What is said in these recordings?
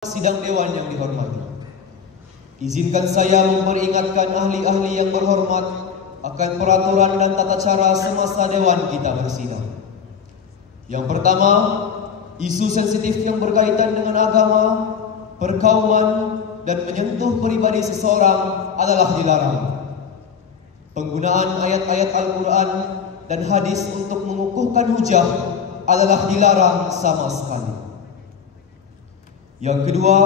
Sidang Dewan yang dihormati, izinkan saya memperingatkan ahli-ahli yang berhormat akan peraturan dan tata cara semasa Dewan kita bersidang. Yang pertama, isu sensitif yang berkaitan dengan agama, perkauman, dan menyentuh pribadi seseorang adalah dilarang. Penggunaan ayat-ayat Al-Quran dan hadis untuk mengukuhkan hujah adalah dilarang sama sekali. Yang kedua,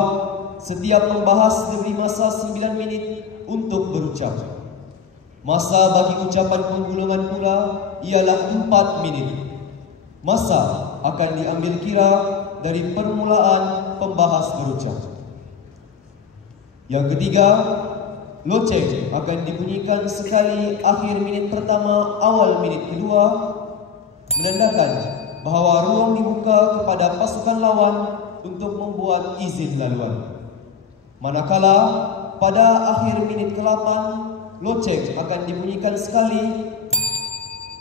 setiap pembahas diberi masa 9 menit untuk berucap. Masa bagi ucapan penggulungan pula ialah 4 menit. Masa akan diambil kira dari permulaan pembahas berucap. Yang ketiga, loceng akan dibunyikan sekali akhir minit pertama, awal minit kedua, menandakan bahawa ruang dibuka kepada pasukan lawan untuk membuat izin laluan. Manakala pada akhir minit ke-8, loceng akan dibunyikan sekali,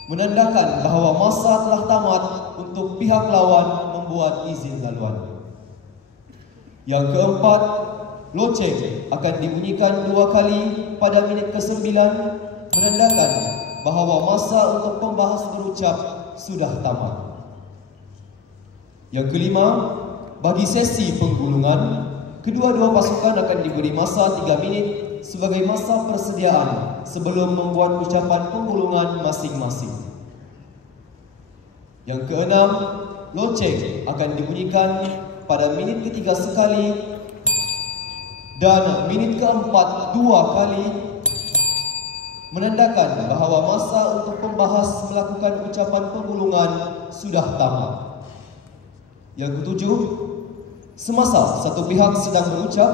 menandakan bahawa masa telah tamat untuk pihak lawan membuat izin laluan. Yang keempat, loceng akan dibunyikan 2 kali pada minit ke-9, menandakan bahawa masa untuk pembahas berucap sudah tamat. Yang kelima, bagi sesi penggulungan, kedua-dua pasukan akan diberi masa 3 minit sebagai masa persediaan sebelum membuat ucapan penggulungan masing-masing. Yang keenam, loceng akan dibunyikan pada minit ketiga sekali dan minit keempat 2 kali, menandakan bahawa masa untuk pembahas melakukan ucapan penggulungan sudah tamat. Yang ketujuh, semasa satu pihak sedang berucap,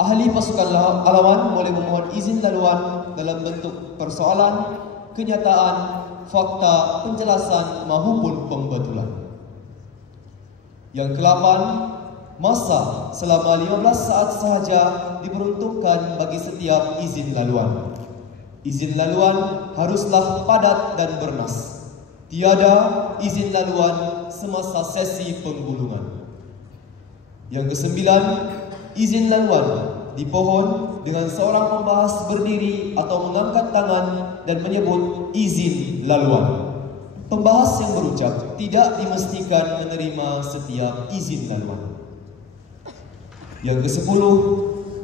ahli pasukan lawan boleh memohon izin laluan dalam bentuk persoalan, kenyataan, fakta, penjelasan maupun pembetulan. Yang ke-8, masa selama 15 saat sahaja diperuntukkan bagi setiap izin laluan. Izin laluan haruslah padat dan bernas. Tiada izin laluan semasa sesi penggulungan. Yang ke-9, izin laluan dipohon dengan seorang pembahas berdiri atau mengangkat tangan dan menyebut izin laluan. Pembahas yang berucap tidak dimestikan menerima setiap izin laluan. Yang ke-10,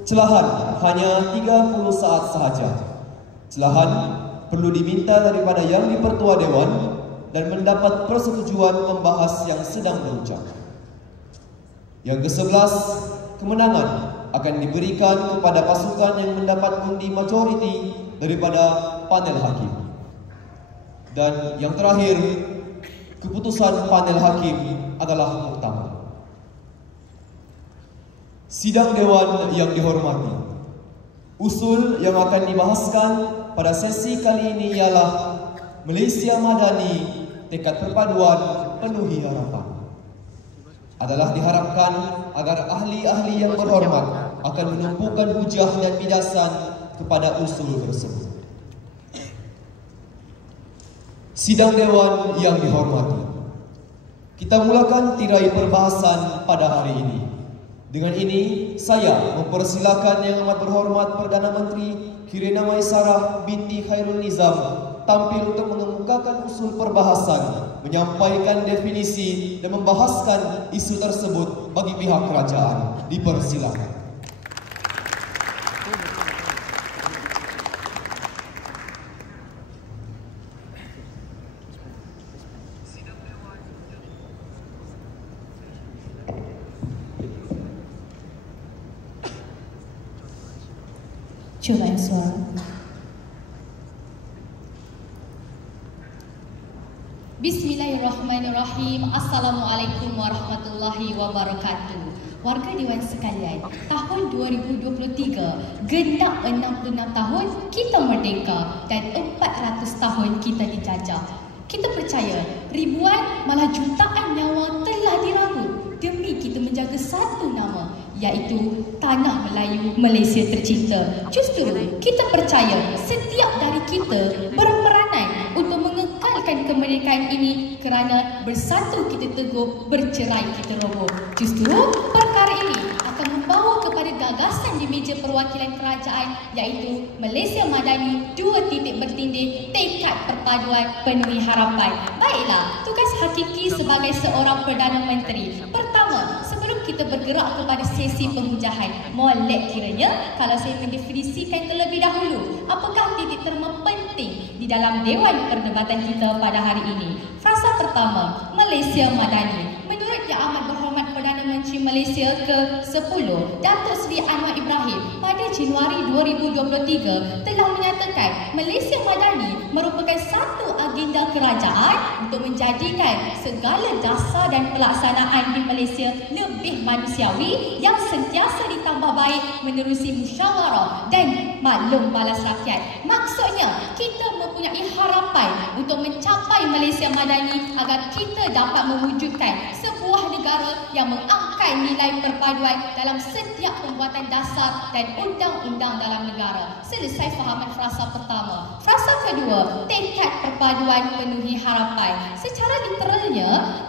celahan hanya 30 saat sahaja. Celahan perlu diminta daripada yang dipertua Dewan dan mendapat persetujuan pembahas yang sedang berucap. Yang ke-11, kemenangan akan diberikan kepada pasukan yang mendapat undi majoriti daripada panel hakim. Dan yang terakhir, keputusan panel hakim adalah muktamar. Sidang Dewan yang dihormati, usul yang akan dibahaskan pada sesi kali ini ialah Malaysia Madani, tekad perpaduan, penuhi harapan. Adalah diharapkan agar ahli-ahli yang berhormat akan menumpukan hujah dan bidasan kepada usul tersebut. Sidang Dewan yang dihormati, kita mulakan tirai perbahasan pada hari ini. Dengan ini, saya mempersilakan Yang Amat Berhormat Perdana Menteri Kirina Maisarah binti Khairul Nizam tampil untuk mengemukakan usul perbahasan, menyampaikan definisi dan membahaskan isu tersebut bagi pihak kerajaan. Dipersilakan. Coba suara. Bismillahirrahmanirrahim. Assalamualaikum warahmatullahi wabarakatuh. Warga Dewan sekalian, tahun 2023 genap 66 tahun kita merdeka dan 400 tahun kita dijajah. Kita percaya ribuan malah jutaan nyawa telah direnggut demi kita menjaga satu nama, iaitu Tanah Melayu Malaysia Tercinta. Justru kita percaya setiap dari kita berperanan untuk mengekalkan kemerdekaan ini, kerana bersatu kita teguh, bercerai kita roboh. Justru perkara ini akan meja perwakilan kerajaan iaitu Malaysia Madani 2 titik bertindih tekad perpaduan penuhi harapan. Baiklah, tugas hakiki sebagai seorang Perdana Menteri. Pertama, sebelum kita bergerak kepada sesi pemujahan, molek kiranya kalau saya mendefinisikan terlebih dahulu apakah titik terma penting di dalam Dewan Perdebatan kita pada hari ini. Frasa pertama, Malaysia Madani. Menurut Yang Amat Berhormat Perdana Menteri Malaysia ke-10, Datuk Seri Anwar Ibrahim pada Januari 2023 telah menyatakan Malaysia Madani merupakan satu agenda kerajaan untuk menjadikan segala dasar dan pelaksanaan di Malaysia lebih manusiawi yang sentiasa ditambah baik menerusi musyawarah dan maklum balas rakyat. Maksudnya, kita mempunyai harapan untuk mencapai Malaysia Madani agar kita dapat mewujudkan sebuah negara yang mengangkat nilai perpaduan dalam setiap pembuatan dasar dan undang-undang dalam negara. Selesai fahaman frasa pertama. Frasa kedua, tekad perpaduan penuhi harapan. Secara literalnya,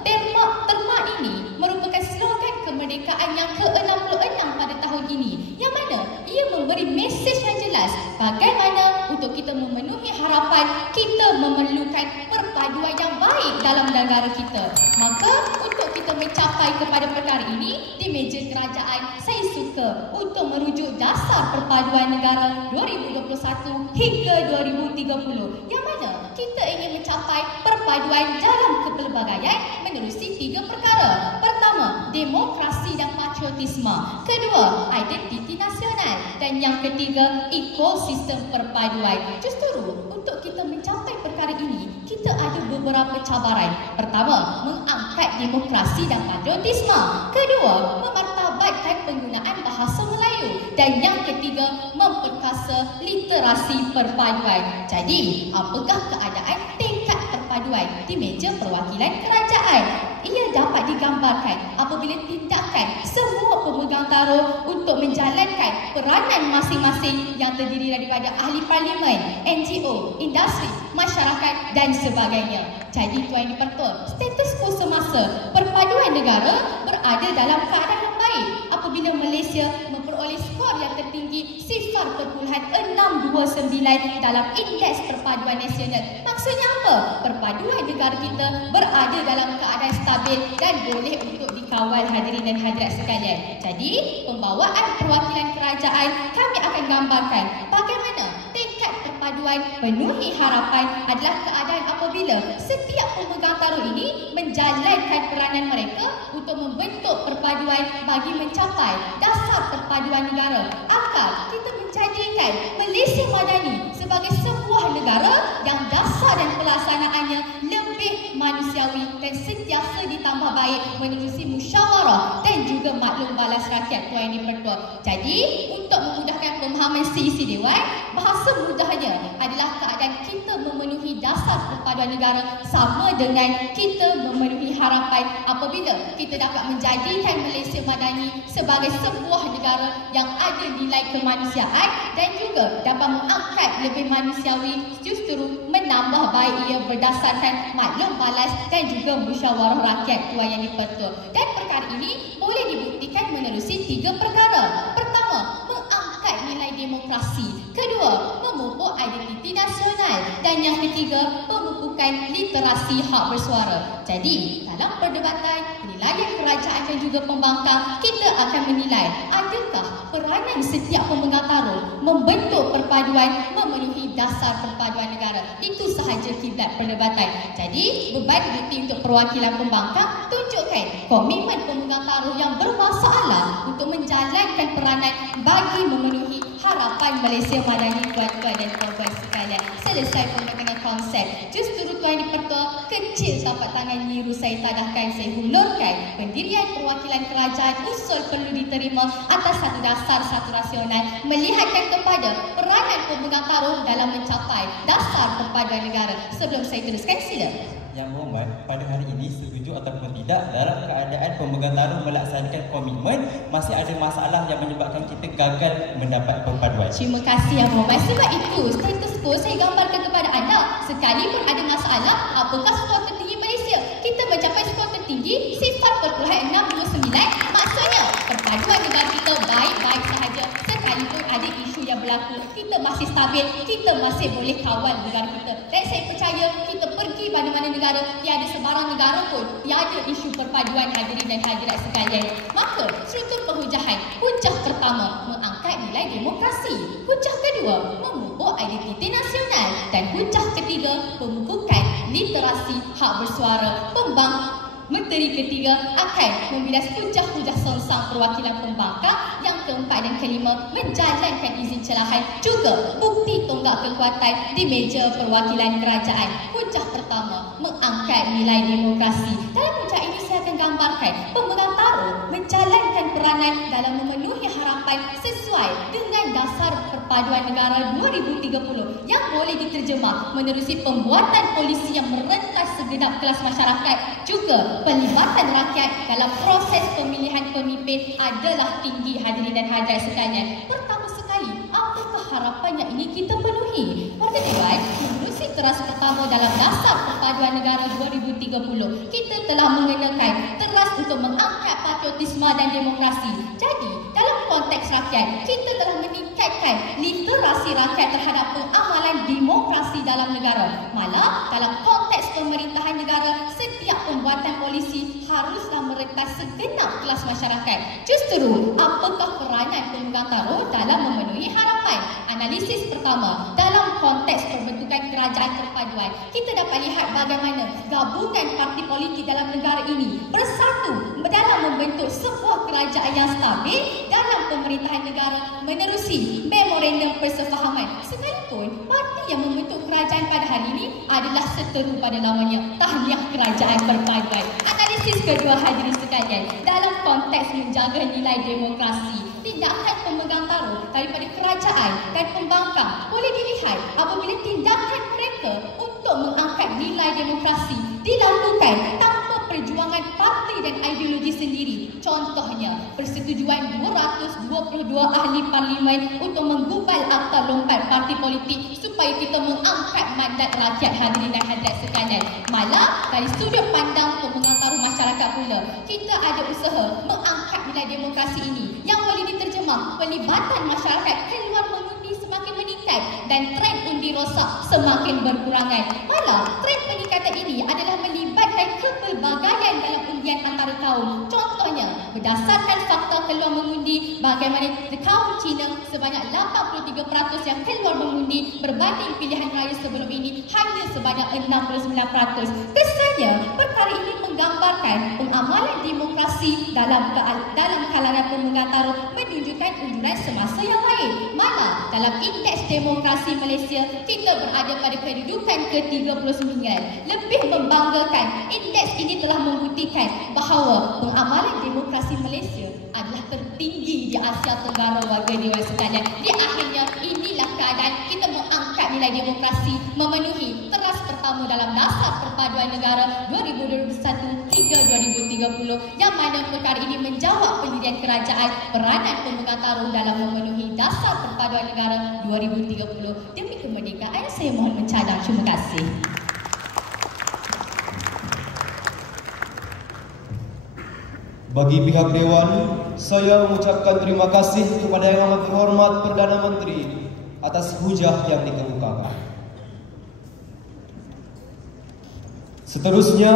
terma ini merupakan slogan kemerdekaan yang ke-66 pada tahun ini, yang mana ia memberi mesej yang jelas bagaimana untuk kita memenuhi harapan kita memerlukan perpaduan yang baik dalam negara kita. Maka untuk kita mencapai kepada perkara ini di meja kerajaan, saya suka untuk merujuk dasar perpaduan negara 2021 hingga 2030, yang mana kita ingin mencapai perpaduan dalam kepelbagaian menerusi 3 perkara. Pertama, demokrasi dan patriotisme. Kedua, identiti nasional. Dan yang ketiga, ekosistem perpaduan. Justru untuk kita mencapai perkara ini, kita ada beberapa cabaran. Pertama, mengangkat demokrasi dan patriotisme. Kedua, memartabatkan penggunaan bahasa Melayu. Dan yang ketiga, memperkasa literasi perpaduan. Jadi, apakah keadaan tekad perpaduan di meja perwakilan kerajaan? Ia dapat digambarkan apabila tindakan semua pemegang taruh untuk menjalankan peranan masing-masing yang terdiri daripada ahli parlimen, NGO, industri, masyarakat dan sebagainya. Jadi tuan dipertul, status quo semasa perpaduan negara berada dalam keadaan yang baik apabila Malaysia memperoleh skor yang tertinggi 0.629 dalam Indeks Perpaduan Nasional. Maksudnya apa? Perpaduan negara kita berada dalam keadaan stabil dan boleh untuk dikawal hadirin dan hadirat sekalian. Jadi, pembawaan perwakilan kerajaan kami akan gambarkan bagaimana tekad perpaduan penuhi harapan adalah keadaan apabila setiap pemegang taruh ini menjalankan peranan mereka untuk membentuk perpaduan bagi mencapai dasar perpaduan negara. Agar kita menjadikan Malaysia Madani sebagai sebuah negara yang dasar dan pelaksanaannya lebih manusiawi dan sentiasa ditambah baik menerusi musyawarah dan juga maklum balas rakyat tuan dipertua. Jadi, untuk memudahkan pemahaman seisi dewan, bahasa mudahnya adalah keadaan kita memenuhi dasar perpaduan negara sama dengan kita memenuhi harapan apabila kita dapat menjadikan Malaysia Madani sebagai sebuah negara yang ada nilai kemanusiaan dan juga dapat mengangkat lebih manusiawi, justru menambah baik ia berdasarkan maklum balas dan juga musyawarah rakyat tuan yang dipertua. Dan perkara ini boleh dibuktikan menerusi 3 perkara. Pertama, mengangkat nilai demokrasi. Kedua, memupuk identiti nasional. Dan yang ketiga, pemupukan literasi hak bersuara. Jadi, dalam perdebatan, penilaian kerajaan dan juga pembangkang, kita akan menilai adakah peranan setiap pemegang taruh membentuk perpaduan memenuhi dasar perpaduan negara. Itu sahaja kiblat perdebatan. Jadi, beban bukti untuk perwakilan pembangkang tunjukkan komitmen pemegang taruh yang bermasalah untuk menjalankan peranan bagi memenuhi harapan Malaysia Madani tuan-tuan dan puan-puan sekalian. Selesai pembentangan konsep. Justru tuan dipertua, kecil tapak tangan nyiru saya tadahkan, saya hulurkan pendirian perwakilan kerajaan usul perlu diterima atas satu dasar, satu rasional, melihatkan kepada peranan pemegang taruh dalam mencapai dasar perpaduan negara. Sebelum saya teruskan, sila. Yang Berhormat, pada hari ini setuju ataupun tidak dalam keadaan pemegang taruh melaksanakan komitmen, masih ada masalah yang menyebabkan kita gagal mendapat perpaduan? Terima kasih Yang Berhormat. Sebab itu, status quo saya gambarkan kepada anda. Sekalipun ada masalah, apakah skor tertinggi Malaysia? Kita mencapai skor tertinggi 0.629. Maksudnya, perpaduan negara kita baik-baik sahaja. sahaja, sekalipun ada isu yang berlaku, kita masih stabil, kita masih boleh kawal negara kita. Dan saya percaya kita pergi mana-mana negara, tiada sebarang negara pun tiada isu perpaduan hadirin dan hadirat sekalian. Maka struktur penhujahan, hujah pertama mengangkat nilai demokrasi, hujah kedua memupuk identiti nasional, dan hujah ketiga pembukukan literasi hak bersuara. Menteri ketiga akan membilas hujah-hujah songsang perwakilan pembangkang. Yang keempat dan kelima menjalankan izin celahan, juga bukti tonggak kekuatan di meja perwakilan kerajaan. Hujah pertama mengangkat nilai demokrasi. Dalam hujah ini saya akan gambarkan pemegang taruh menjalankan peranan dalam memenuhi harapan sesuai dengan dasar perpaduan negara 2030 yang boleh diterjemah menerusi pembuatan polisi yang merentas segenap kelas masyarakat. Juga pelibatan rakyat dalam proses pemilihan pemimpin adalah tinggi, hadirin dan hadirat sekalian. Pertama sekali, apakah harapan yang ini kita penuhi? Warga Dewan, menerusi teras pertama dalam dasar perpaduan negara 2030, kita telah mengenakan teras untuk mengangkat patriotisme dan demokrasi. Jadi, dalam konteks rakyat, kita telah meningkatkan literasi rakyat terhadap pengamalan demokrasi dalam negara. Malah, dalam konteks pemerintahan negara, setiap pembuatan polisi haruslah merentas segenap kelas masyarakat. Justru, apakah peranan pemegang taruh dalam memenuhi harapan? Analisis pertama, dalam konteks pembentukan kerajaan perpaduan, kita dapat lihat bagaimana gabungan parti politik dalam negara ini bersatu dalam membentuk sebuah kerajaan yang stabil dalam pemerintahan negara menerusi memorandum persefahaman. Sekalipun parti yang membentuk kerajaan pada hari ini adalah seteru pada namanya, tahniah kerajaan perpaduan. Analisis kedua, hadirin sekalian, dalam konteks menjaga nilai demokrasi, tindakan pemegang taruh daripada kerajaan dan pembangkang boleh dilihat apabila tindakan mereka untuk mengangkat nilai demokrasi dilakukan tanpa perjuangan parti dan ideologi sendiri. Contohnya, persetujuan 222 ahli parlimen untuk menggubal akta lompat parti politik supaya kita mengangkat mandat rakyat, hadirin dan hadirat sekalian. Malah, dari sudut pandang pemegang taruh masyarakat pula, kita ada usaha mengangkat nilai demokrasi ini yang boleh diterjemah pelibatan masyarakat keluar mengundi semakin meningkat dan tren undi rosak semakin berkurangan. Malah, tren peningkatan ini adalah melibatkan kepelbagaian dalam undian antara kaum. Contohnya, berdasarkan fakta keluar mengundi, bagaimana kaum Cina sebanyak 83% yang keluar mengundi berbanding pilihan raya sebelum ini hanya sebanyak 69%. Kesannya, perkara ini menggambarkan pengamalan demokrasi dalam kalangan pemegang taruh menunjukkan unjuran semasa yang lain. Malah, dalam indeks demokrasi Malaysia, kita berada pada kedudukan ke-39. Lebih membanggakan, indeks ini telah membuktikan bahawa pengamalan demokrasi Malaysia adalah tertinggi di Asia Tenggara, warga dewan sekalian. Di akhirnya, inilah keadaan kita mengangkat nilai demokrasi memenuhi teras pertama dalam dasar perpaduan negara 2021 hingga 2030, yang mana perkara ini menjawab pendirian kerajaan, peranan pemegang taruh dalam memenuhi dasar perpaduan negara 2030 demi kemerdekaan. Saya mohon mencadang. Terima kasih. Bagi pihak Dewan, saya mengucapkan terima kasih kepada Yang Amat Berhormat Perdana Menteri atas hujah yang dikemukakan. Seterusnya,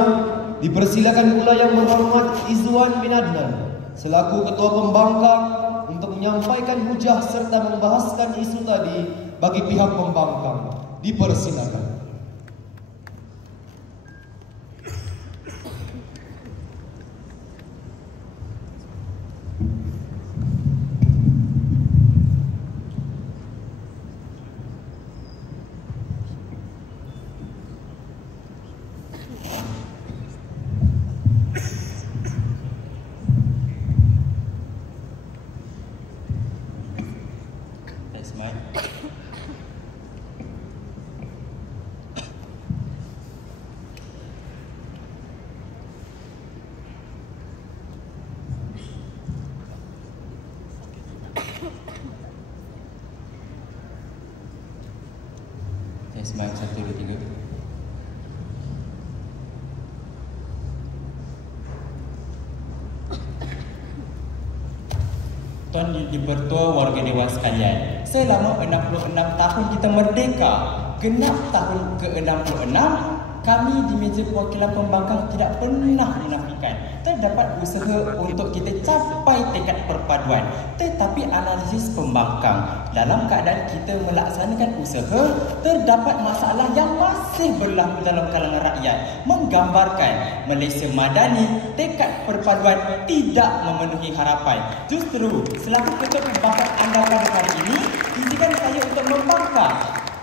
dipersilakan pula Yang Berhormat Izzuan bin Adnan selaku Ketua Pembangkang untuk menyampaikan hujah serta membahaskan isu tadi bagi pihak pembangkang. Dipersilakan. Smile 1, 2, 3. Tuan Dipertua, warga Dewan sekalian, selama 66 tahun kita merdeka, genap tahun ke-66, kami di meja perwakilan pembangkang tidak pernah menafikan terdapat usaha untuk kita capai tekad perpaduan. Tetapi analisis pembangkang dalam keadaan kita melaksanakan usaha, terdapat masalah yang masih berlaku dalam kalangan rakyat, menggambarkan Malaysia Madani tekad perpaduan tidak memenuhi harapan. Justru selaku ketua pembangkang anda pada hari ini, izinkan saya untuk membangkang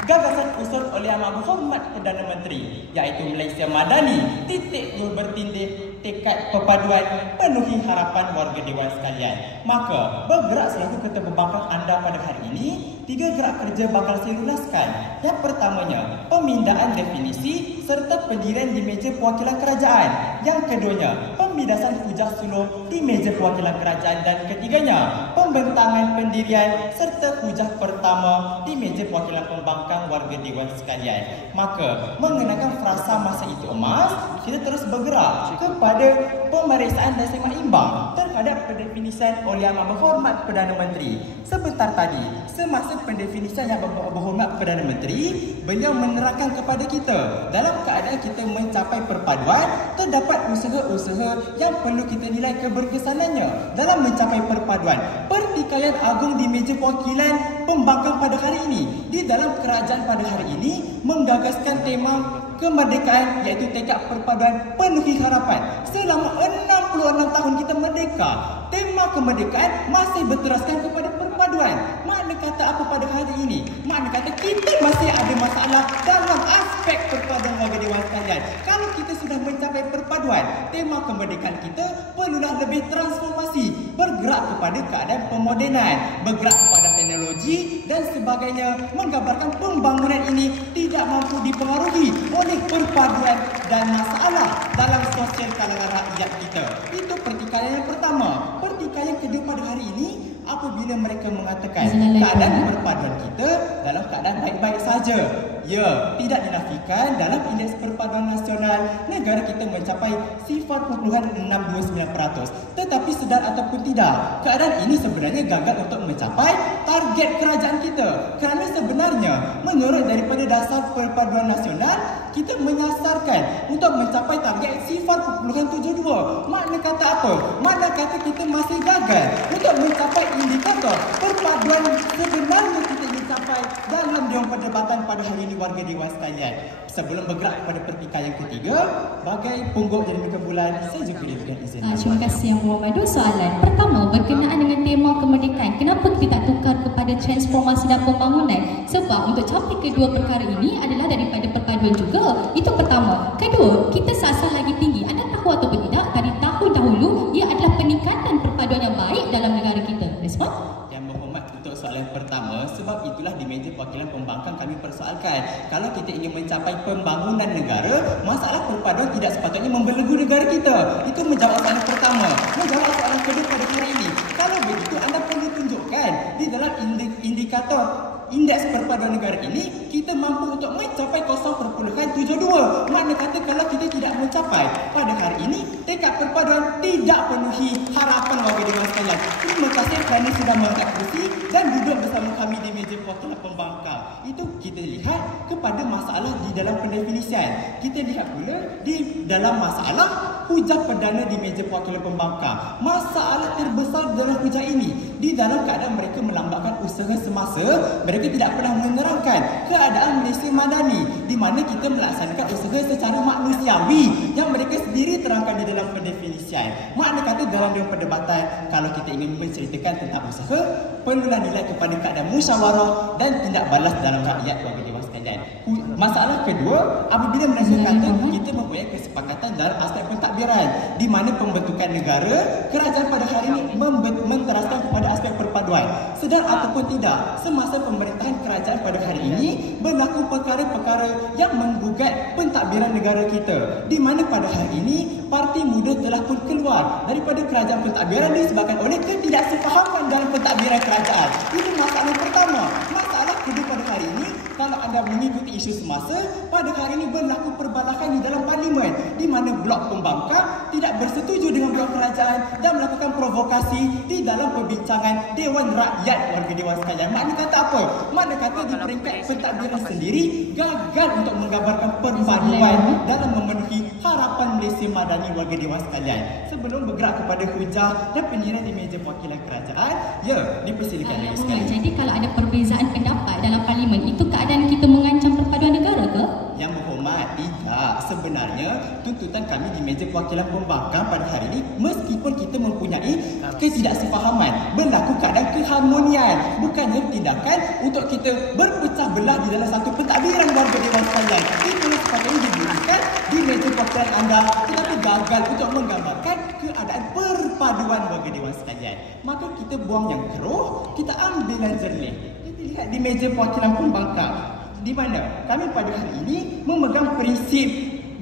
gagasan usul oleh Amat Berhormat Perdana Menteri, iaitu Malaysia Madani _2 bertindih tekad perpaduan penuhi harapan warga Dewan sekalian. Maka bergerak selaku ketua pembangkang anda pada hari ini, 3 gerak kerja bakal saya lulaskan. Yang pertamanya, pemindaan definisi serta pendirian di meja perwakilan kerajaan. Yang keduanya, pembidasan hujah suluh di meja perwakilan kerajaan. Dan ketiganya, pembentangan pendirian serta hujah pertama di meja perwakilan pembangkang warga Dewan sekalian. Maka, mengenakan frasa masa itu emas, kita terus bergerak kepada pemeriksaan dan seimbang terhadap pendefinisian oleh Amat Berhormat Perdana Menteri. Sebentar tadi, semasa pendefinisian yang Berhormat Perdana Menteri, beliau menerangkan kepada kita, dalam keadaan kita mencapai perpaduan, terdapat usaha-usaha yang perlu kita nilai keberkesanannya dalam mencapai perpaduan. Pertikaian agung di meja perwakilan pembangkang pada hari ini, di dalam kerajaan pada hari ini, menggagaskan tema kemerdekaan, iaitu tekad perpaduan penuhi harapan. Selama 66 tahun kita merdeka, tema kemerdekaan masih berteraskan kepada perpaduan. Makna kata apa pada hari ini? Makna kata kita masih ada masalah dalam aspek perpaduan warga Dewan sekalian. Kalau kita sudah mencapai perpaduan, tema kemerdekaan kita perlulah lebih transformasi, bergerak kepada keadaan pemodenan, bergerak kepada teknologi dan sebagainya, menggambarkan pembangunan ini tidak mampu dipengaruhi oleh perpaduan dan masalah dalam sosial kalangan rakyat kita. Itu pertikaian yang pertama. Pertikaian kedua pada hari ini, apabila mereka mengatakan keadaan perpaduan kita dalam keadaan baik-baik saja. Ya, tidak dinafikan dalam indeks perpaduan nasional negara kita mencapai 0.629%. Tetapi sedar ataupun tidak, keadaan ini sebenarnya gagal untuk mencapai target kerajaan kita. Kerana sebenarnya menurut daripada dasar perpaduan nasional, kita menyasarkan untuk mencapai target 0.72. Makna kata apa? Makna kata kita masih gagal untuk mencapai indikator perpaduan sebenarnya kita dicapai dalam Dewan Perdebatan pada hari ini warga Dewan sekalian. Sebelum bergerak kepada pertikaian ketiga, bagai pungguk jadi muka bulan, saya juga diberikan izin. Terima kasih Yang Berhormat. Dua soalan. Pertama, berkenaan dengan tema kemerdekaan, kenapa kita tak tukar kepada transformasi dan pembangunan? Sebab untuk capai kedua perkara ini adalah daripada perpaduan juga. Itu pertama. Kedua, kita sasar lagi tinggi. Anda tahu ataupun tidak, dari tahun dahulu ia adalah peningkatan perpaduan yang baik dalam negara kita. Respon? Soalan pertama, sebab itulah di meja perwakilan pembangkang kami persoalkan, kalau kita ingin mencapai pembangunan negara, masalah perpaduan tidak sepatutnya membelenggu negara kita. Itu menjawab soalan pertama. Menjawab soalan kedua pada hari ini, kalau begitu anda perlu tunjukkan di dalam indikator indeks perpaduan negara ini, kita mampu untuk mencapai 0.72. Makna kata kalau kita tidak mencapai pada hari ini, tekad perpaduan tidak penuhi harapan warga Dewan sekalian. Terima kasih kerana sudah mengangkat kursi dan duduk bersama kami di meja perwakilan pembangkang. Itu kita lihat kepada masalah di dalam pendefinisian. Kita lihat pula di dalam masalah hujah perdana di meja perwakilan pembangkang. Masalah terbesar dalam hujah ini, di dalam keadaan mereka melambatkan usaha semasa, mereka tidak pernah menerangkan keadaan Malaysia Madani, di mana kita melaksanakan usaha secara manusiawi yang mereka sendiri terangkan di dalam pendefinisian. Makna kata dalam Dewan Perdebatan, kalau kita ingin menceritakan tentang usaha, perlulah nilai kepada keadaan musyawarah dan tindak balas dalam rakyat warga Dewan sekalian. Masalah kedua, apabila mereka kata kita mempunyai kesepakatan dalam aspek pentadbiran, di mana pembentukan negara, kerajaan pada hari ini menteraskan kepada aspek perpaduan. Sedar ataupun tidak, semasa pemerintahan kerajaan pada hari ini berlaku perkara-perkara yang menggugat pentadbiran negara kita, di mana pada hari ini Parti Muda telah pun keluar daripada kerajaan pentadbiran disebabkan oleh ketidaksefahaman dalam pentadbiran kerajaan. Ini masalah pertama. Masalah kedua pada hari ini, kalau anda mengikuti isu semasa, pada hari ini berlaku perbalakan di dalam parlimen di mana blok pembangkang tidak bersetuju dengan blok kerajaan dan melakukan provokasi di dalam perbincangan Dewan Rakyat warga Dewan sekalian. Makna kata apa? Makna kata di peringkat pentadbiran sendiri gagal untuk menggambarkan perpaduan dalam memenuhi harapan Malaysia Madani warga Dewan sekalian. Sebelum bergerak kepada hujah dan pendirian di meja perwakilan kerajaan, dipersilakan lagi sekali. Jadi kalau ada perbezaan pendapat dalam parlimen, itu keadaan kita mengancam perpaduan negara ke? Yang berhormat, tidak. Sebenarnya tuntutan kami di meja perwakilan pembangkang pada hari ini, meskipun kita mempunyai ketidaksefahaman, berlaku keadaan keharmonian, bukannya tindakan untuk kita berpecah belah di dalam satu pentadbiran warga Dewan sekalian. Itulah sepatutnya diberikan di meja perwakilan anda, tetapi gagal untuk menggambarkan keadaan perpaduan warga Dewan sekalian. Maka kita buang yang keruh, kita ambil yang jernih. Kita lihat di meja perwakilan pembangkang, di mana kami pada hari ini memegang prinsip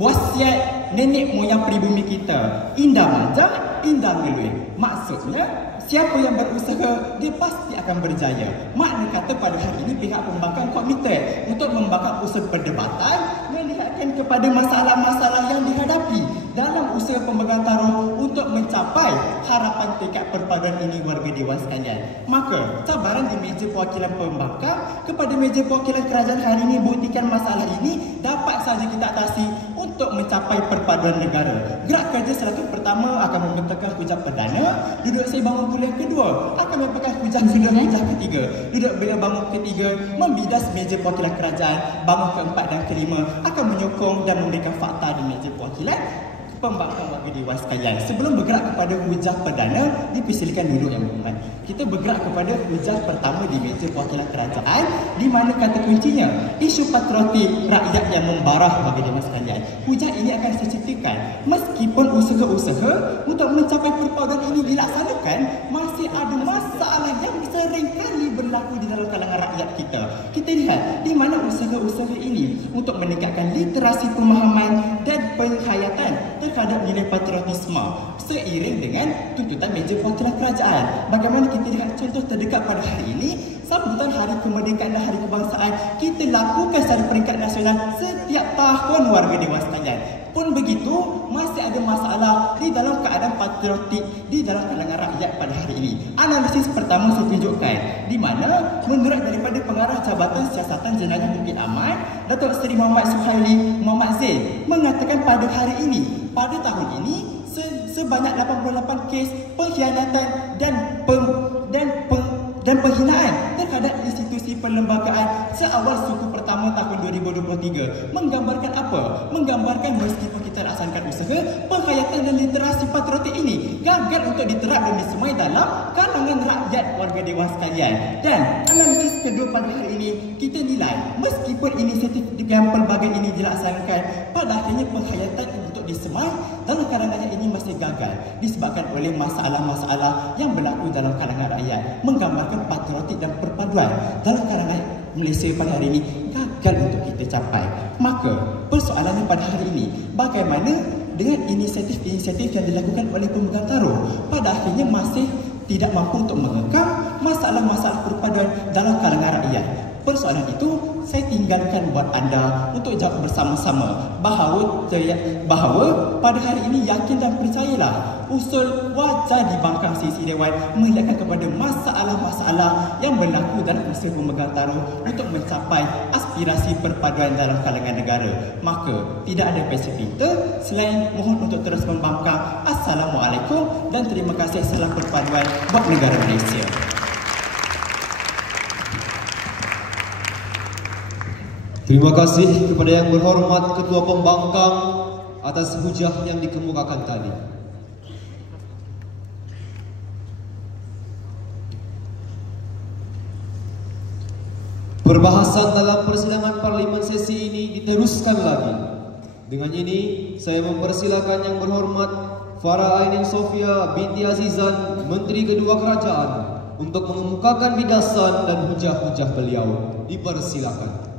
wasiat nenek moyang pribumi kita, indah manja, indah ngelui. Maksudnya siapa yang berusaha, dia pasti akan berjaya. Makna kata pada hari ini pihak pembangkang komited untuk membangkang usaha perdebatan, melihatkan kepada masalah-masalah yang dihadapi dalam usaha pemegang taruh untuk mencapai harapan tekad perpaduan ini warga Dewan sekalian. Maka cabaran di meja perwakilan pembangkang kepada meja perwakilan kerajaan hari ini, buktikan masalah ini dapat saja kita atasi untuk mencapai perpaduan negara. Gerak kerja seratus pertama akan membentangkan hujah perdana, duduk saya bangun bulan kedua akan membentangkan hujah kedua, hujah ketiga, duduk bila bangun ketiga membidas meja perwakilan kerajaan, bangun keempat dan kelima akan menyokong dan memberikan fakta di meja perwakilan pembangkang warga Dewan sekalian. Sebelum bergerak kepada hujah perdana, dipersilakan duduk yang berhormat. Kita bergerak kepada hujah pertama di meja perwakilan kerajaan, di mana kata kuncinya isu patriotik rakyat yang membarah warga Dewan sekalian. Hujah ini akan saya ceritakan, meskipun usaha-usaha untuk mencapai perpaduan ini dilaksanakan, masih ada masalah yang sering kali berlaku di dalam kalangan rakyat kita. Kita lihat di mana usaha-usaha ini untuk meningkatkan literasi pemahaman dan penghayatan terhadap nilai patriotisme seiring dengan tuntutan meja perwakilan kerajaan. Bagaimana kita lihat contoh terdekat pada hari ini, sambutan Hari Kemerdekaan dan Hari Kebangsaan kita lakukan secara peringkat nasional setiap tahun warga Dewan sekalian. Pun begitu, masih ada masalah di dalam keadaan patriotik di dalam kalangan rakyat pada hari ini. Analisis pertama saya tunjukkan, di mana menurut daripada Pengarah Jabatan Siasatan Jenayah Bukit Aman, Datuk Seri Muhammad Suhaili Muhammad Zain mengatakan pada hari ini, pada tahun ini sebanyak 88 kes pengkhianatan dan penghinaan terhadap institusi perlembagaan seawal suku pertama tahun 2023. Menggambarkan apa? Menggambarkan meskipun kita laksanakan usaha, penghayatan dan literasi patriotik ini gagal untuk diterap dan disemai dalam kalangan rakyat warga Dewan sekalian. Dan analisis kedua pada hari ini, kita nilai meskipun inisiatif yang pelbagai ini dilaksanakan, pada akhirnya penghayatan untuk disemai dalam kalangan ini masih gagal disebabkan oleh masalah-masalah yang berlaku dalam kalangan rakyat. Menggambarkan patriotik dan perpaduan dalam kalangan Malaysia pada hari ini gagal untuk kita capai. Maka persoalannya pada hari ini, bagaimana dengan inisiatif-inisiatif yang dilakukan oleh pemegang taruh pada akhirnya masih tidak mampu untuk mengekang masalah-masalah perpaduan dalam kalangan rakyat. Persoalan itu saya tinggalkan buat anda untuk jawab bersama-sama bahawa pada hari ini yakin dan percayalah usul wajar dibangkang sesi Dewan melihatkan kepada masalah-masalah yang berlaku dalam usaha pemegang taruh untuk mencapai aspirasi perpaduan dalam kalangan negara. Maka tidak ada pesifita selain mohon untuk terus membangkang. Assalamualaikum dan terima kasih. Salam perpaduan buat negara Malaysia. Terima kasih kepada yang berhormat Ketua Pembangkang atas hujah yang dikemukakan tadi. Perbahasan dalam persidangan parlimen sesi ini diteruskan lagi. Dengan ini, saya mempersilakan yang berhormat Farah Ainin Sofia binti Azizan, Menteri Kedua Kerajaan, untuk mengemukakan bidasan dan hujah-hujah beliau. Dipersilakan.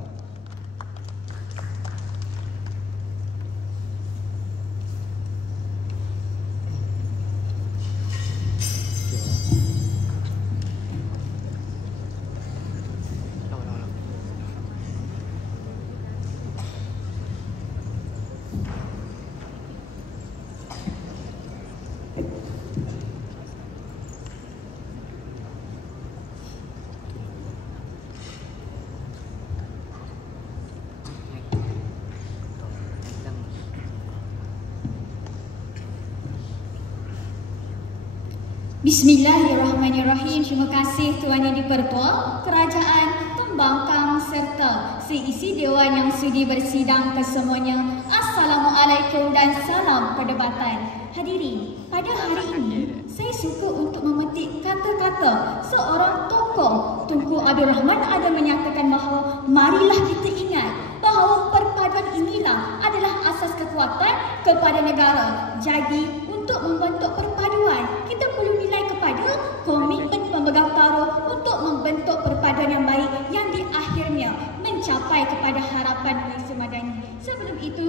Bismillahirrahmanirrahim. Terima kasih Tuan Yang di-Pertua, Kerajaan, Pembangkang serta seisi Dewan yang sudi bersidang kesemuanya. Assalamualaikum dan salam perdebatan. Hadirin, pada hari ini saya suka untuk memetik kata-kata seorang tokoh. Tunku Abdul Rahman ada menyatakan bahawa marilah kita ingat bahawa perpaduan inilah adalah asas kekuatan kepada negara. Jadi, untuk membentuk perpaduan, kita perlu nilai kepada komitmen pemegang taruh untuk membentuk perpaduan yang baik yang di akhirnya mencapai kepada harapan Malaysia Madani. Sebelum itu,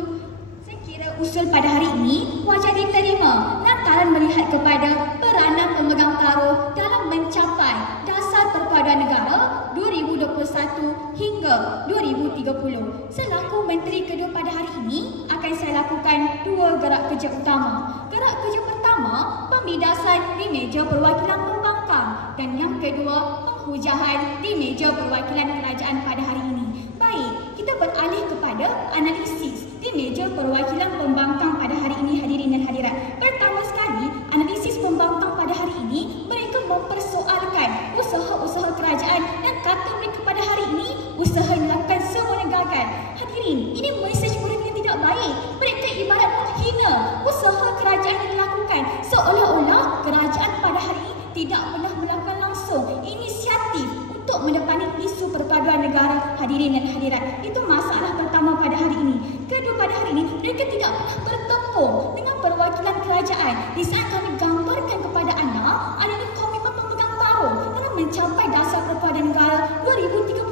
saya kira usul pada hari ini wajar diterima lantaran melihat kepada peranan pemegang taruh dalam mencapai dasar perpaduan negara 2021 hingga 2030. Selaku Menteri Kedua pada hari ini, akan saya lakukan dua gerak kerja utama. Gerak kerja pertama, pembidasan di meja perwakilan pembangkang, dan yang kedua, penghujahan di meja perwakilan kerajaan pada hari ini. Baik, kita beralih kepada analisis di meja perwakilan pembangkang pada hari ini, hadirin dan hadirat. Pertama sekali, analisis pembangkang pada hari ini, mereka mempersoalkan usaha-usaha kerajaan dan kata mereka pada hari ini, usaha yang dilakukan semuanya gagal. Hadirin, ini mesej mereka yang tidak baik. Mereka ibarat menghina usaha kerajaan yang dilakukan, seolah-olah kerajaan pada hari ini tidak pernah melakukan langsung inisiatif untuk mendepani isu perpaduan negara. Hadirin dan hadirat, itu masalah pertama pada hari ini. Kedua, pada hari ini mereka tidak pernah bertemu dengan perwakilan kerajaan. Di saat kami gambarkan kepada anda adanya komitmen pemegang taruh dalam mencapai dasar perpaduan negara 2030.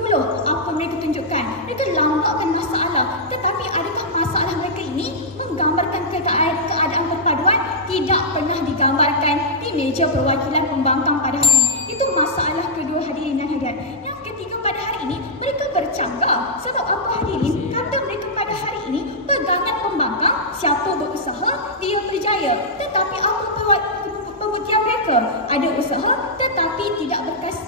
Apa mereka tunjukkan? Mereka lambakkan masalah, tetapi adakah masalah mereka ini menggambarkan keadaan perpaduan? Tidak pernah digambarkan di meja perwakilan pembangkang pada hari ini. Itu masalah kedua, hadirin dan hadirat. Yang ketiga, pada hari ini mereka bercanggah. Sebab apa, hadirin? Kata mereka pada hari ini, pegangan pembangkang, siapa berusaha dia berjaya. Tetapi apa pembuktian mereka? Ada usaha tetapi tidak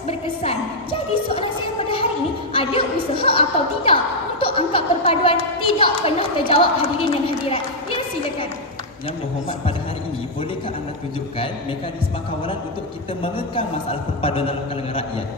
berkesan. Jadi soalan saya pada hari ini, ada usaha atau tidak untuk angkat perpaduan? Tidak pernah terjawab, hadirin dan hadirat. Ya, silakan. Yang berhormat, pada hari ini, bolehkah anda tunjukkan mekanisme kawalan untuk kita mengekang masalah perpaduan dalam kalangan rakyat?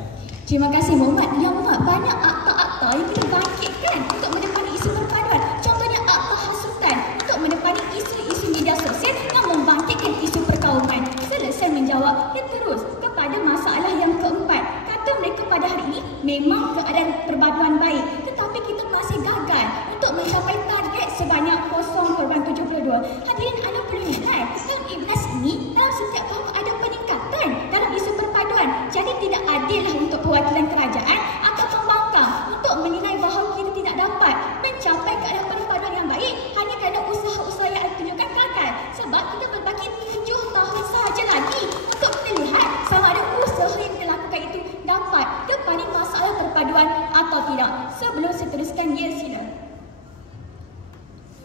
Terima kasih, Muhammad. Yang Muhammad, banyak akta-akta yang kita bangkitkan untuk mendepani isu perpaduan. Contohnya akta hasutan untuk mendepani isu-isu media sosial yang membangkitkan isu perkauman. Selesai menjawab, dia terus kepada masalah yang keempat. Kata mereka pada hari ini, memang keadaan perpaduan baik, tetapi kita masih gagal untuk mencapai target sebanyak 0.72. Hadirin, anda perlu ingat, dalam Ibnas ini, dalam setiap tahun ada peningkatan dalam isu perpaduan. Jadi tidak adillah untuk perwakilan kerajaan atau pembangkang untuk menilai bahawa kita tidak dapat mencapai keadaan perpaduan yang baik hanya kerana usaha-usaha yang ditunjukkan gagal. Sebab kita berbaki 7 tahun sahaja lagi untuk kita lihat sama ada usaha yang kita lakukan itu dapat depani masalah perpaduan atau tidak. Sebelum saya teruskan, ya, sila.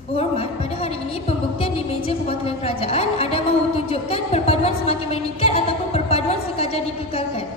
Berhormat, pada hari ini pembuktian di meja perwakilan kerajaan ada mahu tunjukkan perpaduan semakin meningkat ataupun perpaduan sekadar dikekalkan.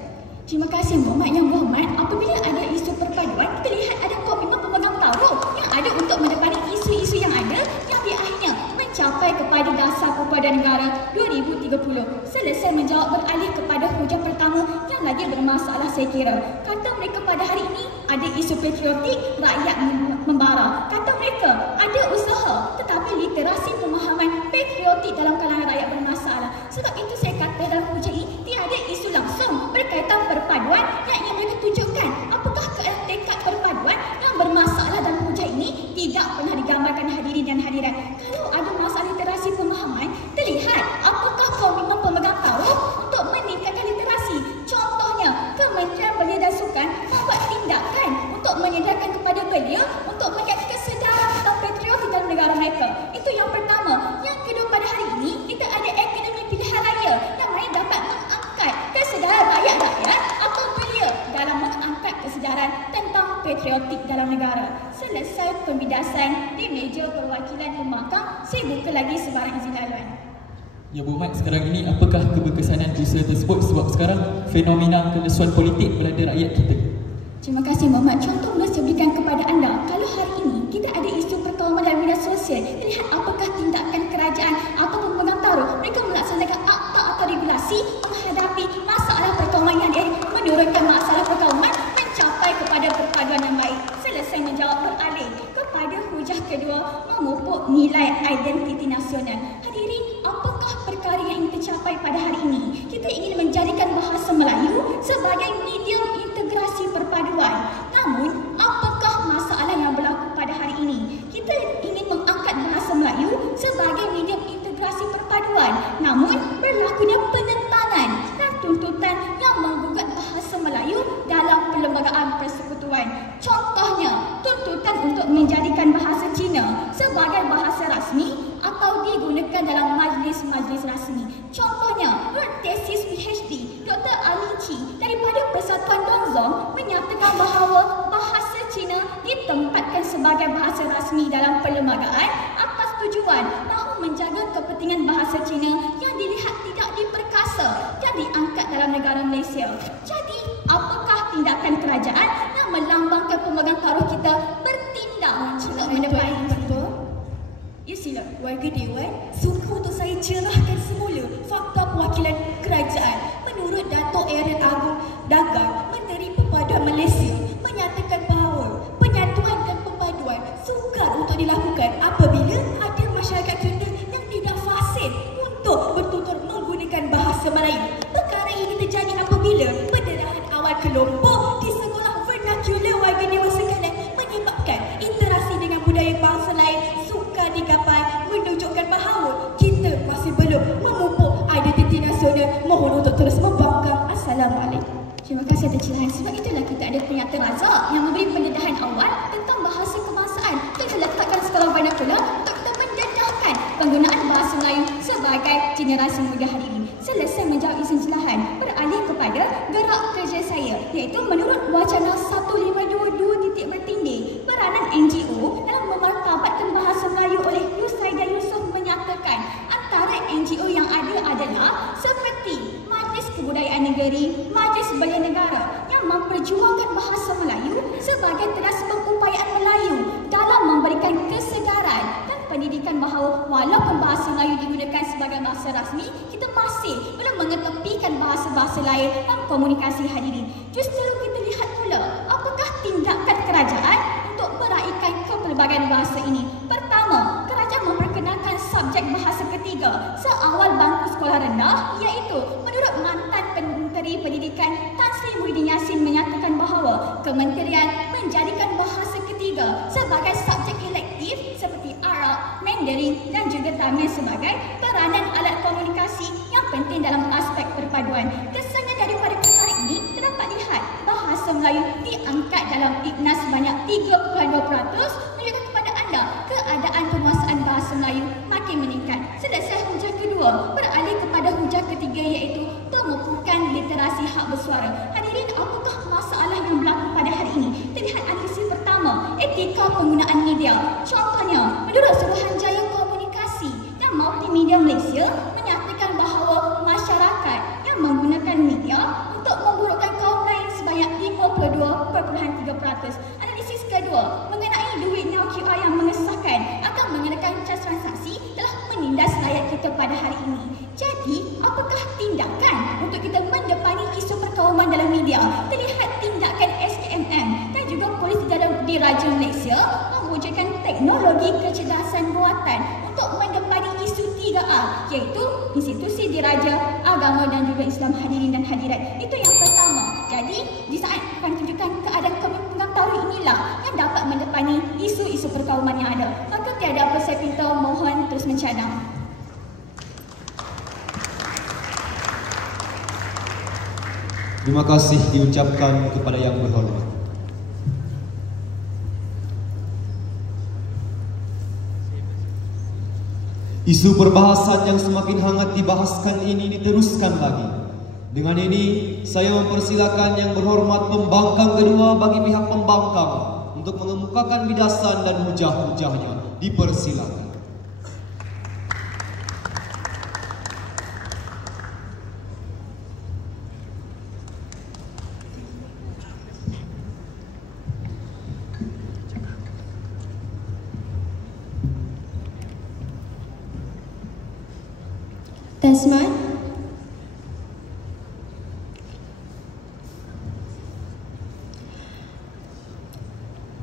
Terima kasih, Muhammad. Yang berhormat, apabila ada isu perpaduan, kita lihat ada komitmen pemegang taruh yang ada untuk mendepani isu-isu yang ada yang di akhirnya mencapai kepada dasar perpaduan negara 2030. Selesai menjawab, beralih kepada hujah pertama yang lagi bermasalah, saya kira. Kata mereka pada hari ini ada isu patriotik, rakyat membara. Kata mereka ada usaha tetapi literasi pemahaman patriotik dalam kalangan rakyat bermasalah. Sebab itu saya kata dalam hujah ini tiada isu langsung berkaitan perpaduan yang ingin mereka tunjukkan. Apakah keadaan tekad perpaduan yang bermasalah dalam hujah ini tidak pernah digambarkan, hadirin dan hadirat. Kalau ada masalah literasi pemahaman, terlihat apakah komitmen pemegang taruh untuk meningkatkan literasi. Contohnya, Kementerian Belia dan Sukan membuat tindakan untuk menyediakan kepada belia untuk melihat kesedaran tentang patriotik dalam negara mereka. Itu yang pertama. Yang kedua, pada hari ini kita ada Akademi Pilihan Raya yang mana dapat mengangkat kesedaran rakyat-rakyat atau belia dalam mengangkat kesedaran tentang patriotik dalam negara. Selesai pembidasan di meja perwakilan pembangkang, saya buka lagi sebarang izin laluan. Ya, Berhormat, sekarang ini apakah keberkesanan usaha tersebut sebab sekarang fenomena kenesuan politik melanda rakyat kita? Terima kasih, Muhammad. Contoh boleh saya berikan kepada anda. Kalau hari ini kita ada isu perkauman dalam media sosial, lihat apakah tindakan kerajaan atau pemegang taruh mereka melaksanakan akta atau regulasi menurunkan masalah perkauman mencapai kepada perpaduan yang baik. Selesai menjawab, beralih kepada hujah kedua, memupuk nilai identiti nasional. Hadirin, apakah perkara yang ingin tercapai pada hari ini? Kita ingin menjadikan bahasa Melayu sebagai medium integrasi perpaduan. Namun, apakah masalah yang berlaku pada hari ini? Kita ingin mengangkat bahasa Melayu sebagai medium integrasi perpaduan. Namun, berlakunya penentangan dan tuntutan yang menggugat bahasa Melayu dalam perlembagaan persekutuan. Contohnya, tuntutan untuk menjadikan bahasa Cina sebagai bahasa rasmi atau digunakan dalam majlis-majlis rasmi. Contohnya, tesis PhD Dr. Amici daripada Persatuan Dongzong menyatakan bahawa bahasa Cina ditempatkan sebagai bahasa rasmi dalam perlembagaan atas tujuan mahu menjaga kepentingan bahasa Cina yang dilihat tidak diperkasa dan diangkat dalam negara Malaysia. Jadi, apakah tindakan kerajaan yang melambangkan pemegang taruh kita bertindak untuk menepati itu? Ya sila, warga Dewan, suka untuk saya cerahkan semula fakta perwakilan kerajaan. Menurut Dato' Aaron Agung Dagang, Menteri Perpaduan Malaysia, menyatakan bahawa penyatuan dan perpaduan sukar untuk dilakukan apabila ada masyarakat kita yang tidak fasih untuk bertutur menggunakan bahasa Melayu. Perkara ini terjadi apabila pendarahan awal kelompok di sekolah vernakular warga dewasa sekalian menyebabkan interaksi dengan budaya bangsa lain sukar digapai, menunjukkan bahawa kita masih belum memupuk identiti nasional. Mohon untuk terus membangkang. Assalamualaikum. Terima kasih atas cerahan. Sebab itulah kita ada pernyataan razak yang memberi pendedahan awal tentang bahasa kebangsaan. Kita letakkan sekolah vernakular untuk kita mendedahkan penggunaan bahasa Melayu sebagai generasi muda hari ini. Selesai menjawab izin cerahan, beralih kepada gerak kerja saya, iaitu menurut wacana 1522 bertindih, peranan NGO dalam memartabatkan bahasa Melayu oleh Yusaidah Yusof menyatakan antara NGO yang ada adalah seperti Majlis Kebudayaan Negeri, Majlis Belia Negara yang memperjuangkan bahasa Melayu sebagai teras pengupayaan Melayu dalam memberikan kesedaran dan pendidikan bahawa walaupun bahasa Melayu digunakan sebagai bahasa rasmi, kita masih belum mengetepikan bahasa-bahasa lain dalam komunikasi hadirin. Justru kita lihat pula apakah tindakan kerajaan untuk meraihkan kepelbagaian bahasa ini. Pertama, kerajaan memperkenalkan subjek bahasa ketiga seawal bangku sekolah rendah, iaitu menurut mantan Menteri Pendidikan Tan Sri Muhyiddin Yassin menyatakan bahawa kementerian menjadikan bahasa ketiga sebagai subjek elektif seperti Arab, Mandarin dan juga Tamil sebagai peranan alat komunikasi yang penting dalam aspek perpaduan. Kesannya daripada perkara ini terdapat lihat bahasa Melayu diangkat dalam IGNAS sebanyak 3.2%, menunjukkan kepada anda keadaan penguasaan bahasa Melayu makin meningkat. Selesai hujah kedua, beralih kepada hujah ketiga, iaitu pemupukan literasi hak bersuara. Hadirin, apakah masalah yang berlaku pada hari ini? Terlihat analisis pertama, etika penggunaan media. Contohnya, menurut Suruhanjaya Komunikasi dan Multimedia Malaysia menyatakan bahawa masyarakat yang menggunakan media untuk memburukkan kaum lain sebanyak 52.3%. Analisis kedua, mengenai duit nil QR yang mengesahkan akan mengenakan cas transaksi telah menindas rakyat kita pada hari ini. Jadi, apakah tindakan untuk kita mendepani isu perkauman dalam media? Terlihat tindakan SKMM dan juga Polis Diraja Malaysia mewujudkan teknologi kecerdasan buatan untuk mendepani isu 3A, iaitu institusi diraja, agama dan juga Islam. Hadirin dan hadirat, itu yang pertama. Jadi, di saat akan tunjukkan keadaan pemegang taruh inilah yang dapat mendepani isu-isu perkauman yang ada. Maka tiada apa saya minta, mohon terus mencadang. Terima kasih diucapkan kepada yang berhormat. Isu perbahasan yang semakin hangat dibahaskan ini diteruskan lagi. Dengan ini, saya mempersilakan yang berhormat pembangkang kedua bagi pihak pembangkang untuk mengemukakan bidasan dan hujah-hujahnya. Dipersilakan.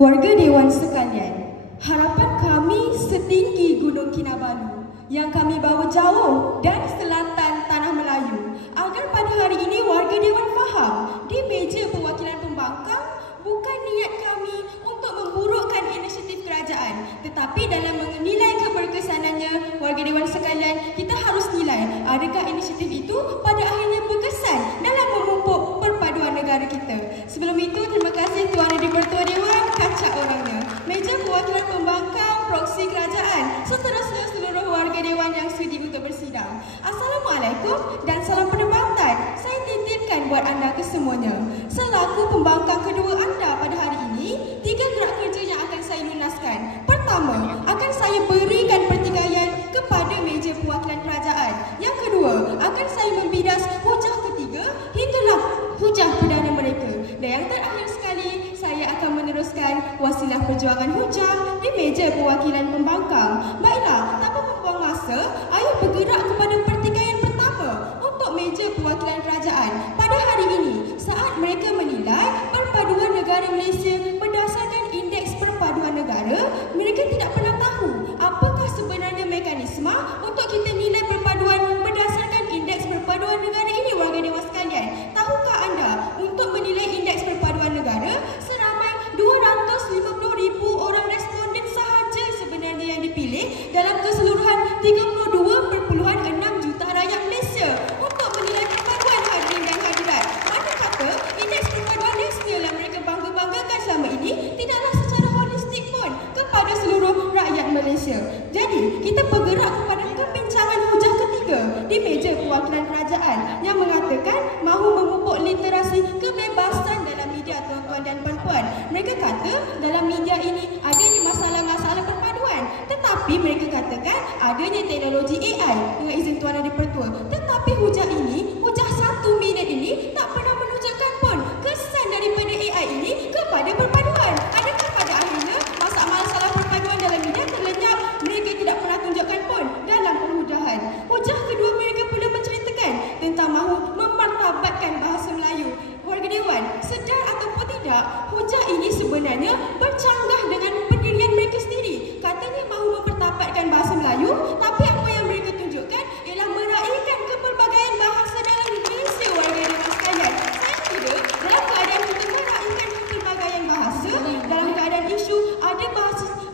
Warga Dewan sekalian, harapan kami setinggi Gunung Kinabalu yang kami bawa jauh dari selatan Tanah Melayu agar pada hari ini warga Dewan faham di meja perwakilan pembangkang bukan niat kami untuk memburukkan inisiatif kerajaan, tetapi dalam menilai keberkesanannya, warga Dewan sekalian, kita harus nilai adakah inisiatif itu pada akhirnya berkesan dalam memupuk perpaduan negara kita. Sebelum itu, terima kasih Tuan Ahli Pertua Dewan, kacak orangnya, meja perwakilan pembangkang, proksi kerajaan, seterusnya seluruh warga Dewan yang sudi untuk bersidang. Assalamualaikum dan salam perdebatan. Saya titipkan buat anda kesemuanya. Selaku pembangkang kedua anda pada hari ini, 3 gerak kerja yang akan saya lunaskan. Pertama, akan saya berikan pertikaian kepada meja perwakilan kerajaan. Yang kedua, akan saya membidas hujah ketiga hinggalah hujah perdana mereka. Dan yang terakhir sekali, saya akan meneruskan wasilah perjuangan hujah di meja perwakilan pembangkang. Baiklah, tanpa membuang masa, ayo bergerak kepada pertikaian pertama untuk meja perwakilan kerajaan. Pada hari ini, saat mereka menilai perpaduan negara Malaysia berdasarkan indeks perpaduan negara, mereka tidak pernah tahu apakah sebenarnya mekanisme untuk kita nilai perpaduan berdasarkan indeks perpaduan negara ini, warga Dewan sekalian. Tahukah anda, untuk menilai indeks perpaduan negara, seramai 250,000 orang responden sahaja sebenarnya yang dipilih dalam keseluruhan 32.6 juta rakyat Malaysia untuk menilai perpaduan hadirin dan hadirat. Mana kata indeks perpaduan nasional yang mereka bangga-banggakan selama ini tidaklah secara holistik pun kepada seluruh rakyat Malaysia. Jadi, kita bergerak kepada kebincangan hujah ketiga di meja perwakilan kerajaan yang mengatakan mahu memupuk literasi kebebasan dalam media, tuan-tuan dan puan-puan. Mereka kata dalam media ini adanya masalah-masalah perpaduan, tetapi mereka katakan adanya teknologi AI dengan izin Tuan Ahli Pertua. Tetapi hujah ini, hujah 1 minit ini tak pernah menunjukkan pun kesan daripada AI ini kepada perpaduan. Adakah pada akhirnya masalah-masalah perpaduan dalam media terlenyap? Mereka tidak pernah tunjukkan pun dalam perhujahan. Hujah kedua, mereka pula menceritakan tentang mahu memartabatkan bahasa Melayu. Warga Dewan, sedar ataupun tidak, hujah ini sebenarnya bercanggah dengan pendirian mereka sendiri. Katanya mahu mempertabatkan bahasa Melayu, tapi apa yang mereka tunjukkan ialah meraihkan kepelbagaian bahasa dalam Malaysia, warga Dewan sekalian. Saya kira dalam keadaan kita meraihkan kepelbagaian bahasa, dalam keadaan isu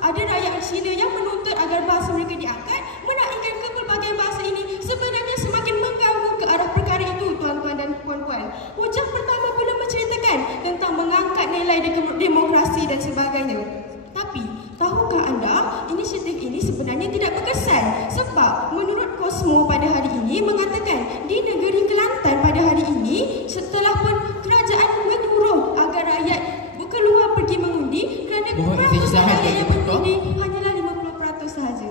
ada rakyat Cina yang menuntut agar bahasa mereka diangkat, menaikkan kepelbagaian bahasa ini sebenarnya semakin mengganggu ke arah perkara itu, tuan-tuan dan puan-puan. Hujah pertama pula menceritakan tentang mengangkat nilai demokrasi dan sebagainya. Tapi, tahukah anda, inisiatif ini sebenarnya tidak berkesan sebab menurut Cosmo pada hari ini mengatakan di negeri Kelantan pada hari ini, setelah pun kerajaan menyuruh agar rakyat keluar pergi mengundi, kerana persentasen rakyat yang mengundi hanyalah 50% sahaja.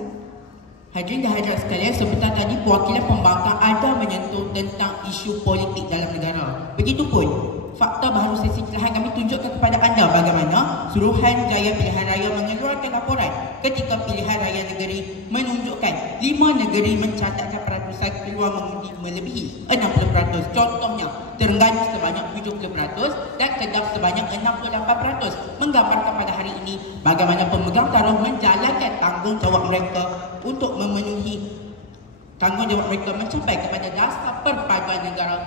Hadirin dan hadirat sekalian, sebentar tadi perwakilan pembangkang ada menyentuh tentang isu politik dalam negara. Begitupun, fakta baharu sesi pilihan kami tunjukkan kepada anda bagaimana Suruhanjaya Pilihan Raya mengeluarkan laporan ketika pilihan raya negeri menunjukkan 5 negeri mencatatkan peratusan keluar mengundi melebihi 60%. Contohnya, Terengganu sebanyak 70% dan Kedah sebanyak 68%, menggambarkan pada hari ini bagaimana pemegang taruh menjalankan tanggungjawab mereka untuk memenuhi tanggungjawab mereka mencapai kepada dasar perpaduan negara.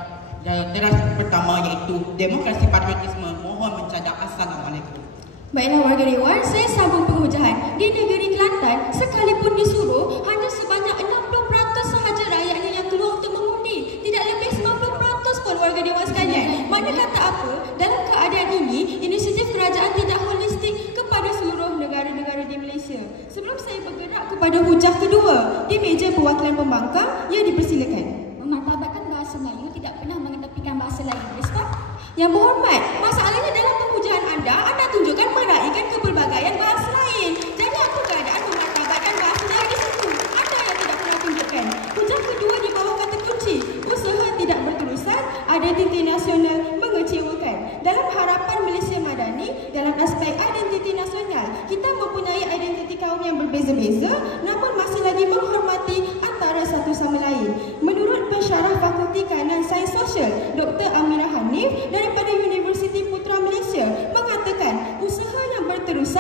Teras pertama iaitu demokrasi patriotisme. Mohon mencadang. Assalamualaikum. Baiklah warga Dewan, saya sambung penghujaan. Di negeri Kelantan, sekalipun disuruh, hanya sebanyak 60% sahaja rakyatnya yang keluar untuk mengundi. Tidak lebih 90% pun warga Dewan sekalian. Mana kata apa, dalam keadaan ini, inisiatif kerajaan tidak holistik kepada seluruh negara-negara di Malaysia. Sebelum saya bergerak kepada hujah kedua di meja perwakilan pembangkang, ia dipersilakan. Memartabatkan bahasa Melayu tidak pernah mengetepikan bahasa lain, Ustaz. Yang berhormat, masalahnya dalam penghujaan anda tunjukkan meraihkan kepelbagaian bahasa lain. Jadi apa keadaan memartabatkan bahasa lain di situ? Anda yang tidak pernah tunjukkan. Hujah kedua di bawah kata kunci, usaha tidak berterusan, identiti nasional mengecewakan. Dalam harapan Malaysia Madani, dalam aspek identiti nasional, kita mempunyai identiti kaum yang berbeza-beza, namun masih lagi menghormati antara satu sama lain. Menurut pensyarah Fakulti Kanan Sains Sosial, Dr. Amirah Hanif daripada Universiti Putra Malaysia mengatakan usaha yang berterusan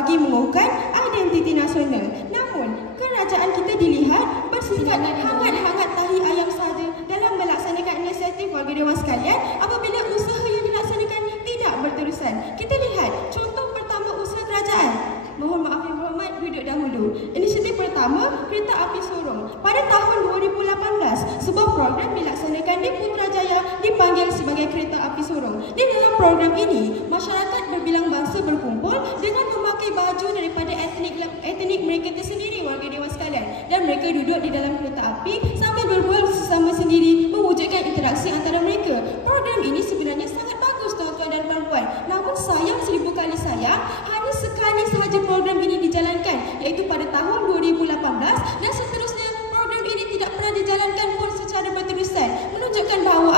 bagi mengukuhkan identiti nasional. Namun, kerajaan kita dilihat bersikap hangat-hangat tahi ayam saja dalam melaksanakan inisiatif warga dewan sekalian apabila usaha yang dilaksanakan tidak berterusan. Kita lihat contoh pertama usaha kerajaan. Mohon maaf yang berhormat, duduk dahulu. Inisiatif pertama, kereta api Sorong. Pada tahun 2018, sebuah program dilaksanakan di Putrajaya dipanggil sebagai kereta api Sorong. Di dalam program ini, masyarakat berbilang bangsa berkumpul dengan memakai baju daripada etnik mereka tersendiri, warga dewan sekalian. Dan mereka duduk di dalam kereta api sambil berbual sesama sendiri, mewujudkan interaksi antara mereka. Program ini sebenarnya sangat bagus, tuan-tuan dan puan-puan. Namun sayang, 1000 kali sayang, hanya sekali sahaja program ini dijalankan, iaitu pada tahun 2018, dan seterusnya program ini tidak pernah dijalankan pun secara berterusan, menunjukkan bahawa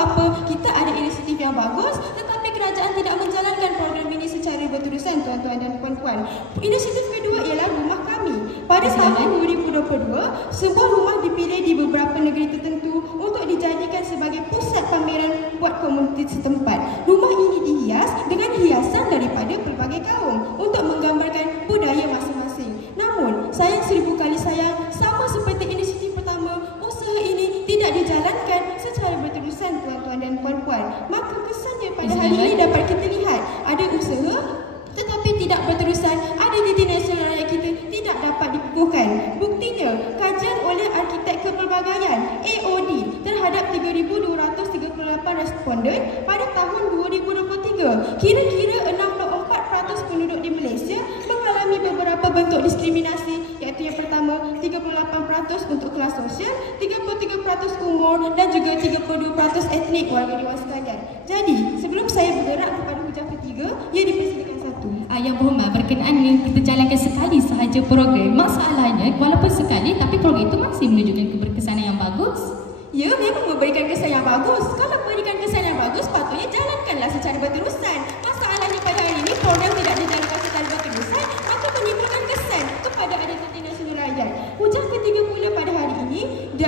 kita ada inisiatif yang bagus, tetapi kerajaan tidak menjalankan program ini secara berterusan, tuan-tuan dan puan-puan. Inisiatif kedua ialah Rumah Kami. Pada tahun 2022, sebuah rumah dipilih di beberapa negeri tertentu untuk dijadikan sebagai pusat pameran buat komuniti setempat. Rumah ini dihias dengan hiasan daripada pelbagai kaum untuk menggambarkan budaya masing-masing. Namun, sayang 1000 kali sayang, sama seperti inisiatif pertama, usaha ini tidak dijalankan secara berterusan, tuan-tuan dan puan-puan. Maka kesannya pada hari ini dapat kita lihat ada usaha tetapi tidak berterusan, identiti nasional rakyat kita tidak dapat dikukuhkan. Buktinya, kajian oleh Arkitek Kepelbagaian AOD terhadap 3,238 responden pada tahun 2023, kira-kira 64% penduduk di Malaysia mengalami beberapa bentuk diskriminasi, iaitu yang pertama 38% untuk kelas sosial, 33% umur dan juga 32% etnik warga dewan sekalian. Jadi, sebelum saya bergerak kepada hujah ketiga, ia dipersilakan satu. Yang berhormat, berkenaan dengan kita jalankan sekali sahaja program, masalahnya walaupun sekali tapi program itu masih menunjukkan keberkesanan yang bagus. Ya, memang memberikan kesan yang bagus. Kalau memberikan kesan yang bagus, patutnya jalankanlah secara berterusan. Masalahnya pada hari ini program tidak dijalankan secara berterusan, maka menimbulkan kesan kepada identiti nasional rakyat. Hujah ketiga pula pada hari ini,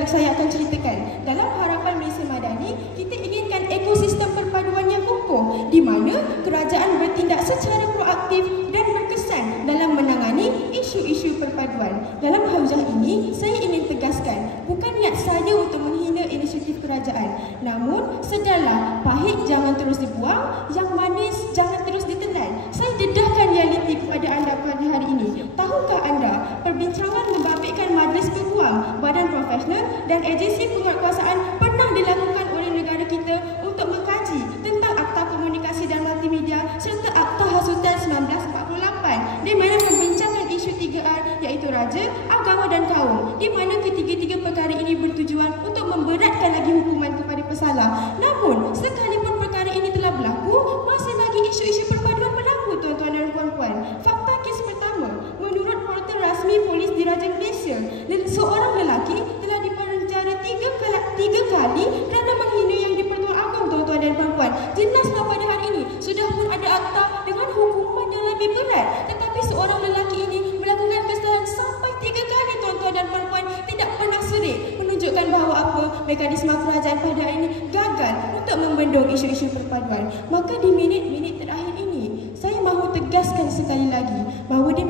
saya akan ceritakan. Dalam harapan Malaysia Madani, kita inginkan ekosistem perpaduan yang kukuh, di mana kerajaan bertindak secara proaktif dan berkesan dalam menangani isu-isu perpaduan. Dalam hujah ini, saya ingin tegaskan, bukan niat saya untuk menghina inisiatif kerajaan. Namun, sedarlah, pahit jangan terus dibuang, yang manis jangan terus ditelan. Saya dedahkan realiti kepada anda pada hari ini. Tahukah anda, perbincangan membabitkan majlis peguam, badan profesional dan agensi penguatkuasaan pernah dilakukan oleh negara kita untuk mengkaji tentang Akta Komunikasi dan Multimedia serta Akta Hasutan 1948, di mana membincangkan isu 3R, iaitu raja, agama dan kaum, di mana ketiga-tiga perkara ini bertujuan untuk memberatkan lagi hukuman kepada pesalah. Namun, sekalipun perkara ini telah berlaku, masih lagi isu-isu perpaduan berlaku, tuan-tuan dan puan-puan. Fakta kes pertama, menurut portal rasmi Polis Diraja Malaysia, seorang lelaki telah dipenjara 3 kali kerana menghina yang di-Pertuan Agong, tuan-tuan dan puan-puan. Jelaslah pada hari ini sudah pun ada akta dengan hukuman yang lebih berat, tetapi seorang lelaki ini melakukan kesalahan sampai 3 kali, tuan-tuan dan puan-puan, tidak pernah serik, menunjukkan bahawa mekanisme kerajaan pada hari ini gagal untuk membendung isu-isu perpaduan. Maka di minit-minit terakhir ini, saya mahu tegaskan sekali lagi bahawa di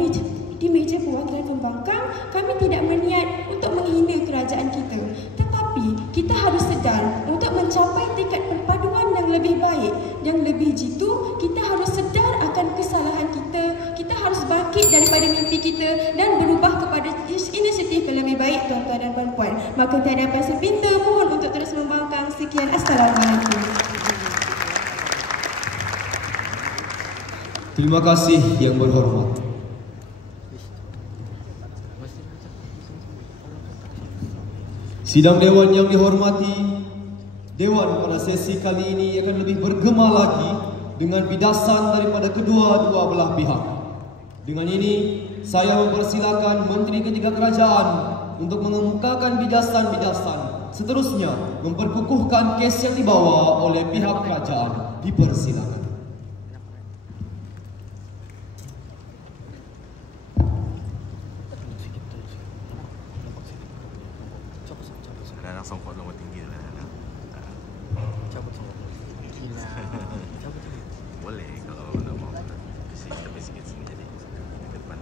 meja perwakilan pembangkang, kami tidak berniat untuk menghina kerajaan kita. Tetapi, kita harus sedar untuk mencapai tingkat perpaduan yang lebih baik, yang lebih jitu, kita harus sedar akan kesalahan kita. Kita harus bangkit daripada mimpi kita dan berubah kepada inisiatif yang lebih baik, tuan-tuan dan puan-puan. Maka tiada apa sepinta, mohon untuk terus membangkang. Sekian, Assalamualaikum. Terima kasih yang berhormat. Sidang Dewan yang dihormati, Dewan pada sesi kali ini akan lebih bergema lagi dengan bidasan daripada kedua-dua belah pihak. Dengan ini, saya mempersilakan Menteri Ketiga Kerajaan untuk mengemukakan bidasan-bidasan. Seterusnya, memperkukuhkan kes yang dibawa oleh pihak kerajaan. Dipersilakan. Langsung kuat nombor tinggi lah. Boleh kalau nak mau. Tapi sikit sini jadi depan.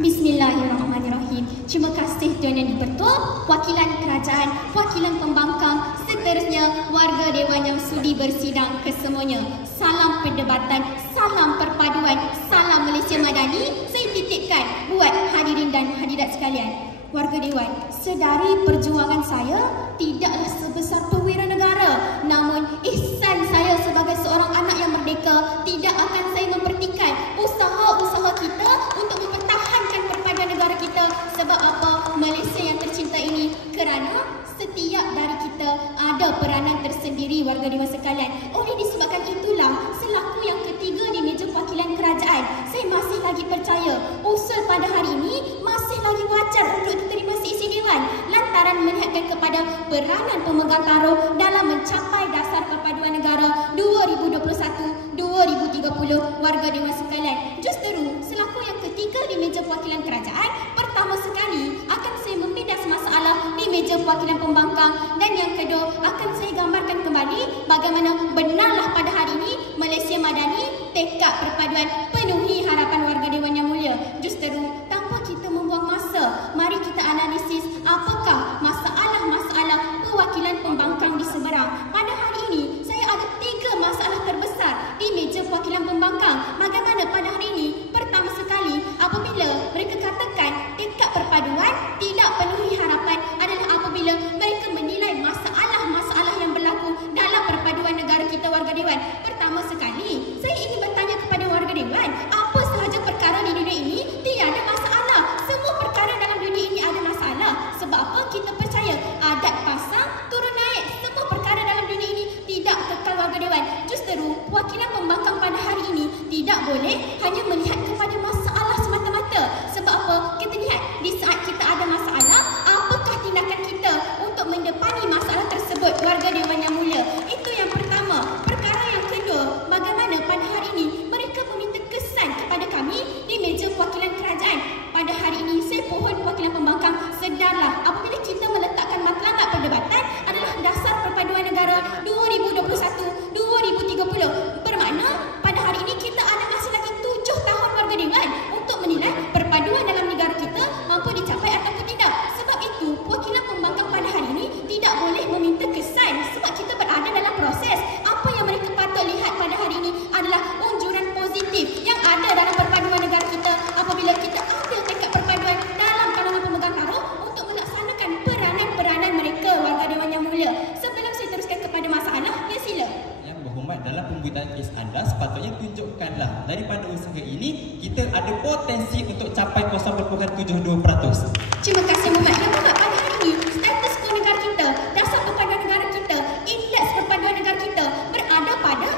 Bismillahirrahmanirrahim. Terima kasih Tuan Yang di-Pertua, wakilan kerajaan, wakilan pembangkang, seterusnya warga Dewan yang sudi bersidang kesemuanya. Salam perdebatan, salam perpaduan, salam Malaysia Madani. Saya titipkan buat hadirin dan hadirat sekalian. Warga Dewan, sedari perjuangan saya tidaklah sebesar perwira negara, namun ihsan saya sebagai seorang anak yang merdeka tidak akan saya memperhatikan usaha-usaha kita untuk mempertahankan perpaduan negara kita. Sebab apa? Malaysia yang tercinta ini, kerana setiap dari kita ada peranan tersendiri, warga Dewan sekalian. Oleh disebabkan itulah, selaku yang ketiga di meja perwakilan kerajaan, saya masih lagi percaya usul pada hari ini masih lagi wajar untuk diterima seisi Dewan, lantaran melihatkan kepada peranan pemegang taruh dalam mencapai dasar perpaduan negara 2021-2030. Warga Dewan sekalian, justeru selaku yang ketiga di meja perwakilan kerajaan, pertama sekali akan saya membedah masalah di meja perwakilan pembangkang, dan yang kedua akan saya gambarkan kembali bagaimana benarlah pada hari ini Malaysia Madani tekad perpaduan penuhi harapan warga Dewan yang mulia. Justeru tanpa kita membuang masa, mari kita analisis apakah masalah-masalah perwakilan pembangkang di seberang. Pada hari ini saya ada 3 masalah terbesar di meja perwakilan pembangkang. Bagaimana pada hari ini? Pertama sekali, apabila mereka katakan tekad perpaduan tidak penuhi harapan adalah apabila mereka menilai masalah-masalah yang berlaku dalam perpaduan negara kita, warga Dewan. Pertama sekali, saya ingin bertanya kepada warga Dewan, apa sahaja perkara di dunia ini tiada masalah? Semua perkara dalam dunia ini ada masalah. Sebab apa? Kita percaya adat pasang turun naik. Semua perkara dalam dunia ini tidak kekal, warga Dewan. Justeru wakilan pembangkang pada hari ini tidak boleh hanya melihat kepada masalah semata-mata. Sebab apa? Kita lihat di saat kita ada masalah, apakah tindakan kita untuk mendepani masalah tersebut, warga Dewan yang mulia. Itu yang pertama. Perkara yang kedua, bagaimana pada hari ini mereka meminta kesan kepada kami di meja perwakilan kerajaan. Pada hari ini saya pohon wakilan pembangkang, sedarlah apabila kita meletakkan matlamat perdebatan adalah dasar perpaduan negara 2021-2030. Bermakna pada hari ini kita ada masih lagi 7 tahun, warga Dewan, untuk menilai perpaduan dalam negara kita mampu dicapai ataupun tidak. Sebab itu wakilan pembangkang pada hari ini tidak boleh meminta kesan, sebab kita berada dalam proses. Apa yang mereka patut lihat pada hari ini adalah unjuran positif yang ada dalam perpaduan negara kita apabila kita ambil tekad perpaduan dalam kalangan pemegang taruh untuk melaksanakan peranan-peranan mereka, warga Dewan yang mulia. Sebelum saya teruskan kepada masalah, ya sila. Yang berhormat, dalam pembuatan kes anda sepatutnya tunjukkanlah daripada usaha ini kita ada potensi untuk capai 0.72%. Terima kasih Muhammad. Yang Muhammad, pada hari ini status quo negara kita, dasar perpaduan negara kita, indeks perpaduan negara kita berada pada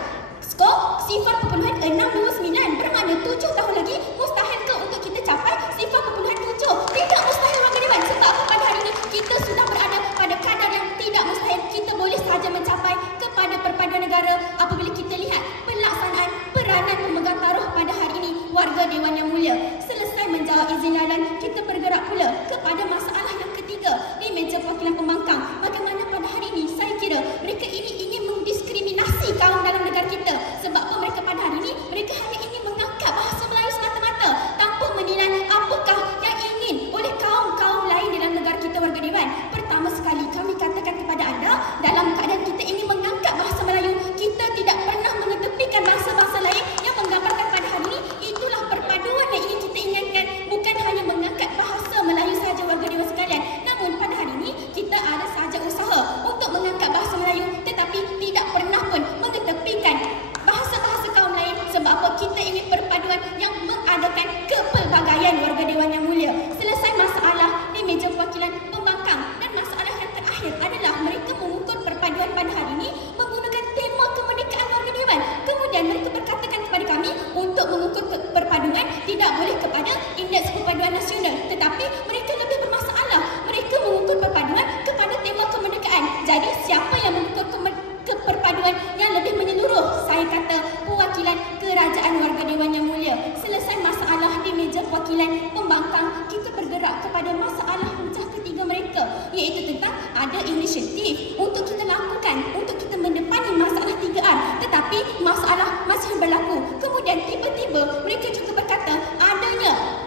skor 0.629. Bermakna 7 tahun lagi mustahil ke untuk kita capai 0.7? Tidak mustahil, warga Dewan. Sebab apa? Pada hari ini kita sudah berada pada kadar yang tidak mustahil. Kita boleh sahaja mencapai kepada perpaduan negara apabila kita lihat pelaksanaan peranan pemegang taruh pada hari ini, warga Dewan yang mulia. Selesai menjawab izin jalan, kita bergerak pula kepada masalah yang ketiga di meja perwakilan pembangkang. Bagaimana pada hari ini saya kira mereka ini ingin mendiskriminasi kaum dalam negara kita. Sebab apa? Mereka pada hari ini mereka hanya ingin mengangkat bahasa Melayu semata-mata tanpa menilai apakah yang ingin oleh kaum-kaum lain dalam negara kita, warga Dewan. Pertama sekali kami katakan kepada anda, dalam keadaan kita ingin mengangkat bahasa Melayu, kita tidak pernah mengetepikan bahasa-bahasa lain yang menggambarkan pada hari ini itulah perpaduan yang ingin kita inginkan. Bukan hanya mengangkat bahasa Melayu sahaja, warga Dewan sekalian, namun pada hari ini kita ada sahaja usaha untuk mengangkat bahasa Melayu, tetapi tidak pernah pun mengetepikan bahasa-bahasa kaum lain. Sebab apa? Kita ingin perpaduan yang mengadakan kepelbagaian, warga Dewan yang mulia. Selesai masalah di meja perwakilan pembangkang, dan masalah yang terakhir adalah mereka mengukur perpaduan pada hari ini menggunakan tema kemerdekaan, warga Dewan. Kemudian mereka berkatakan kepada kami untuk mengukur perpaduan tidak boleh kepada indeks perpaduan nasional, tetapi mereka lebih bermasalah. Mereka mengukur perpaduan kepada tema kemerdekaan. Jadi siapa yang mengukur perpaduan yang lebih menyeluruh? Saya kata perwakilan kerajaan, warga Dewan yang mulia. Selesai masalah di meja perwakilan pembangkang, kita bergerak kepada masalah pecah ketiga mereka, iaitu tentang ada inisiatif untuk kita lakukan, untuk kita mendepani masalah 3R, tetapi masalah masih berlaku. Kemudian tiba-tiba mereka juga berkata adanya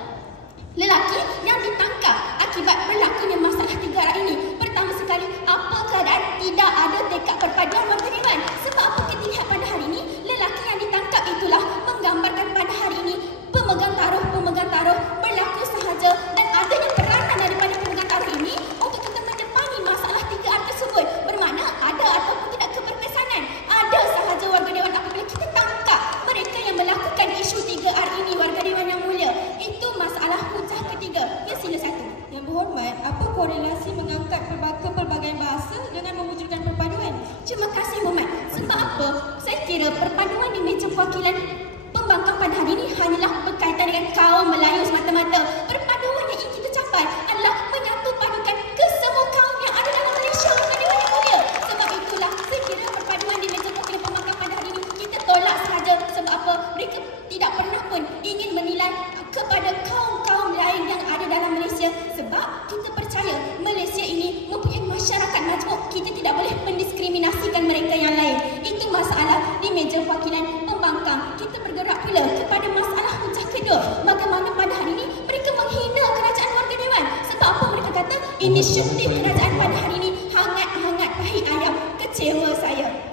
kepada kaum-kaum lain yang ada dalam Malaysia, sebab kita percaya Malaysia ini mempunyai masyarakat majmuk. Kita tidak boleh mendiskriminasikan mereka yang lain. Itu masalah di meja perwakilan pembangkang. Kita bergerak pula kepada masalah hujah kedua. Bagaimana pada hari ini mereka menghina kerajaan warga dewan. Sebab apa mereka kata inisiatif kerajaan pada hari ini hangat-hangat pahit ayam. Kecewa saya.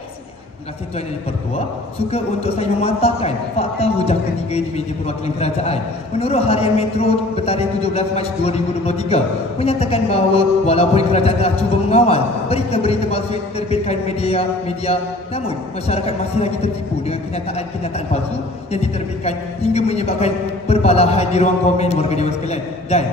Terima kasih Tuan Yang Dipertua. Suka untuk saya mematahkan fakta hujah ketiga di meja perwakilan kerajaan. Menurut Harian Metro bertarikh 17 Mac 2023 menyatakan bahawa walaupun kerajaan telah cuba mengawal berita-berita palsu yang diterbitkan media, namun masyarakat masih lagi tertipu dengan kenyataan palsu yang diterbitkan hingga menyebabkan perbalahan di ruang komen warga dewan sekalian. Dan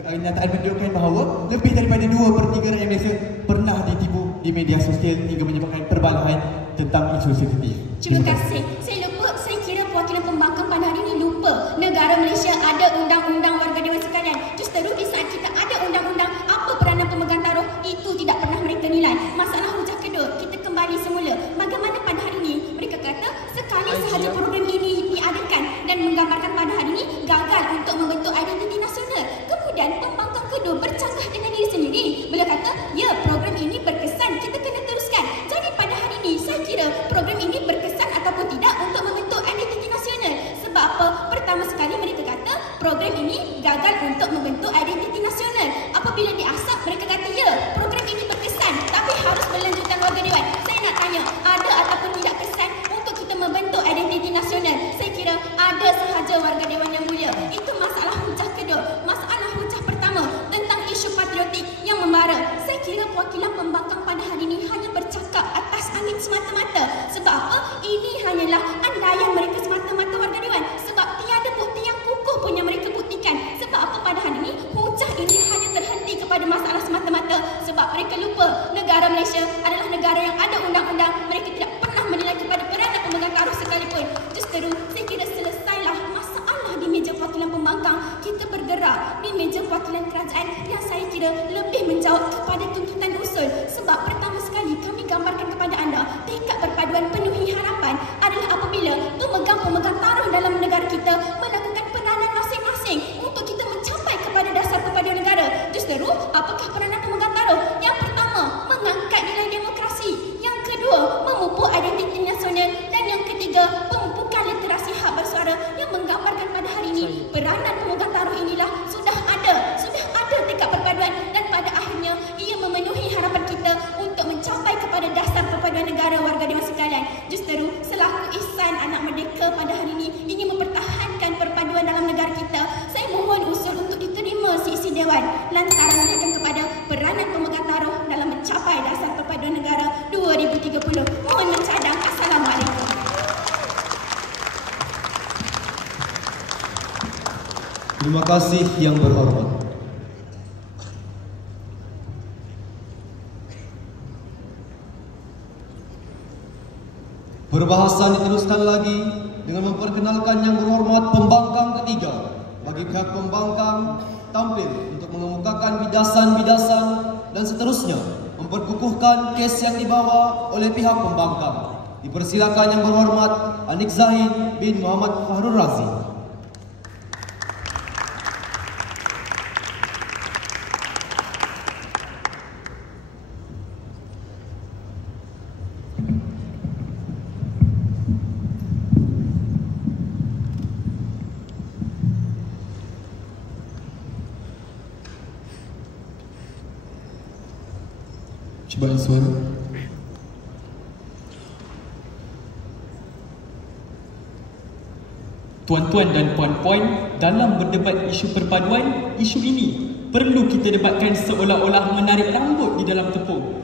kenyataan menunjukkan bahawa lebih daripada 2/3 rakyat Malaysia pernah ditipu di media sosial hingga menyebabkan perbalahan tentang isu sensitif. Terima kasih. Saya kira perwakilan pembangkang pada hari ini lupa negara Malaysia ada undang-undang warga dewan sekalian. Justeru di saat kita ada undang-undang, apa peranan pemegang taruh itu tidak pernah mereka nilai. Masalah hujah kedua, kita kembali semula. Bagaimana pada hari ini mereka kata sekali sahaja program ini diadakan dan menggambarkan pada hari ini gagal untuk membentuk identiti nasional. Kemudian pembangkang kedua bercanggah dengan diri sendiri. Beliau kata, ya program ini berkesan, kita kena teruskan. Jadi pada hari ini saya kira program ini berkesan ataupun tidak untuk membentuk identiti nasional. Sebab apa? Pertama sekali mereka kata program ini gagal untuk membentuk identiti nasional. Apabila diasap mereka kata ya program ini berkesan tapi harus berlanjutan warga dewan. Saya nak tanya, ada ataupun tidak kesan untuk kita membentuk identiti nasional? Saya kira ada sahaja warga dewan yang mulia. Itu masalah hujah kedua. Masalah hujah pertama tentang isu patriotik yang membara. Saya kira perwakilan pembangkang pada hari ini hanya bercakap atas angin semata-mata. Sebab apa? Ini hanyalah andaian mereka semata-mata warga dewan. Sebab tiada bukti yang kukuh pun yang mereka buktikan. Sebab apa pada hari ini hujah ini hanya terhenti kepada masalah semata-mata. Sebab mereka lupa negara Malaysia adalah negara yang ada undang-undang. Mereka tidak pernah menilai kepada peranan pemegang taruh sekalipun. Justeru, saya kira selesailah masalah di meja perwakilan pembangkang. Kita bergerak di meja perwakilan kerajaan yang saya kira lebih menjawab kepada tuntutan usul. Sebab pertama sekali kami gambarkan kepada anda tekad perpaduan penuhi harapan adalah apabila pemegang-pemegang taruh dalam negara kita melakukan peranan masing-masing untuk kita mencapai kepada dasar perpaduan negara. Justeru, apakah peranan pemegang taruh? Yang pertama, mengangkat nilai demokrasi. Yang kedua, memupuk identiti nasional. Dan yang ketiga, pemupukan literasi hak bersuara yang menggambarkan pada hari ini peranan pemegang taruh inilah sudah ada tekad perpaduan dan pada akhirnya ia memenuhi harapan kita untuk mencapai kepada dasar perpaduan negara warga dewan sekalian. Justeru, selaku ihsan anak merdeka pada hari ini ingin mempertahankan perpaduan dalam negara kita, saya mohon usul untuk diterima seisi dewan lantaran menekan kepada peranan pemegang taruh dalam mencapai dasar perpaduan negara 2030. Mohon mencadang. Assalamualaikum. Terima kasih yang berhormat. Perbahasan diteruskan lagi dengan memperkenalkan yang berhormat pembangkang ketiga. Bagi pihak pembangkang tampil untuk mengemukakan bidasan-bidasan dan seterusnya memperkukuhkan kes yang dibawa oleh pihak pembangkang. Dipersilakan yang berhormat Anik Zahid bin Muhammad Fahrul Razi. Cubaan suara. Tuan-tuan dan puan-puan, dalam berdebat isu perpaduan, isu ini perlu kita debatkan seolah-olah menarik rambut di dalam tepung.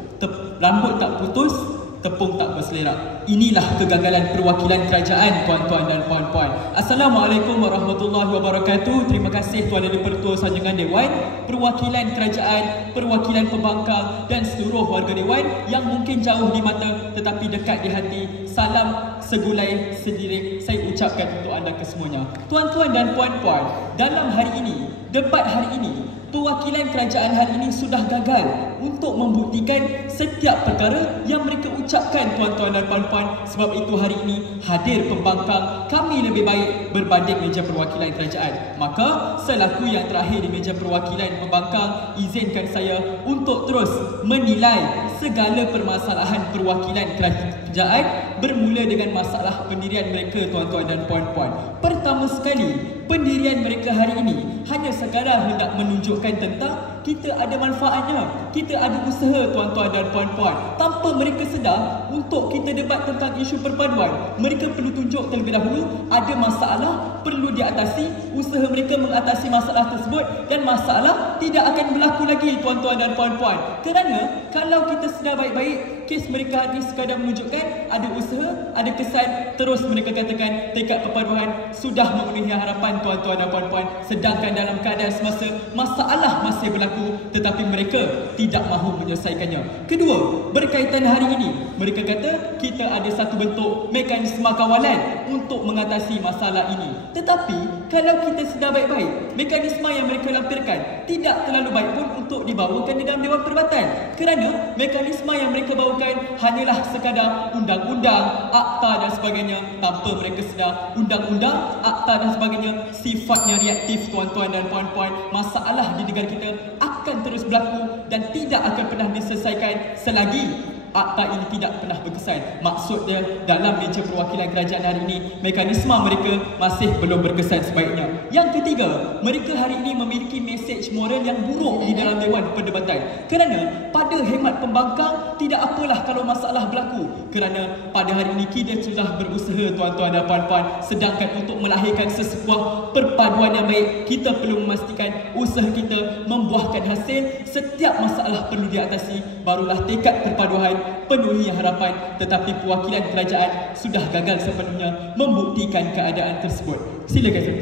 Rambut tak putus, tepung tak berselerak. Inilah kegagalan perwakilan kerajaan, tuan-tuan dan puan-puan. Assalamualaikum warahmatullahi wabarakatuh. Terima kasih Tuan Yang Dipertua Sanjangan Dewan, perwakilan kerajaan, perwakilan pembangkang dan seluruh warga dewan yang mungkin jauh di mata tetapi dekat di hati. Salam segulai sedirik saya ucapkan untuk anda kesemuanya. Tuan-tuan dan puan-puan, dalam hari ini, debat hari ini, perwakilan kerajaan hari ini sudah gagal untuk membuktikan setiap perkara yang mereka ucapkan, tuan-tuan dan puan-puan. Sebab itu hari ini hadir pembangkang kami lebih baik berbanding meja perwakilan kerajaan. Maka selaku yang terakhir di meja perwakilan pembangkang, izinkan saya untuk terus menilai segala permasalahan perwakilan kerajaan bermula dengan masalah pendirian mereka, tuan-tuan dan puan-puan. Pertama sekali, pendirian mereka hari ini hanya sekadar hendak menunjukkan tentang kita ada manfaatnya, kita ada usaha, tuan-tuan dan puan-puan. Tanpa mereka sedar, untuk kita debat tentang isu perpaduan, mereka perlu tunjuk terlebih dahulu ada masalah perlu diatasi, usaha mereka mengatasi masalah tersebut, dan masalah tidak akan berlaku lagi, tuan-tuan dan puan-puan. Kerana kalau kita sedar baik-baik, kes mereka hari ini sekadar menunjukkan ada usaha, ada kesan, terus mereka katakan tekad perpaduan sudah memenuhi harapan, tuan-tuan dan puan-puan. Sedangkan dalam keadaan semasa masalah masih berlaku, tetapi mereka tidak mahu menyelesaikannya. Kedua, berkaitan hari ini, mereka kata kita ada satu bentuk mekanisme kawalan untuk mengatasi masalah ini. Tetapi kalau kita sedar baik-baik, mekanisme yang mereka lampirkan tidak terlalu baik pun untuk dibawakan di dalam Dewan Perubatan. Kerana mekanisme yang mereka bawakan hanyalah sekadar undang-undang, akta dan sebagainya. Tanpa mereka sedar, undang-undang, akta dan sebagainya sifatnya reaktif, tuan-tuan dan puan-puan. Masalah di negara kita akan terus berlaku dan tidak akan pernah diselesaikan selagi akta ini tidak pernah berkesan. Maksudnya dalam meja perwakilan kerajaan hari ini, mekanisme mereka masih belum berkesan sebaiknya. Yang ketiga, mereka hari ini memiliki mesej moral yang buruk di dalam Dewan Perdebatan. Kerana pada hemat pembangkang, tidak apalah kalau masalah berlaku. Kerana pada hari ini kita sudah berusaha, tuan-tuan dan puan-puan. Sedangkan untuk melahirkan sesebuah perpaduan yang baik, kita perlu memastikan usaha kita membuahkan hasil. Setiap masalah perlu diatasi, barulah tekad perpaduan penuhi harapan. Tetapi perwakilan kerajaan sudah gagal sepenuhnya membuktikan keadaan tersebut. Silakan Tuan.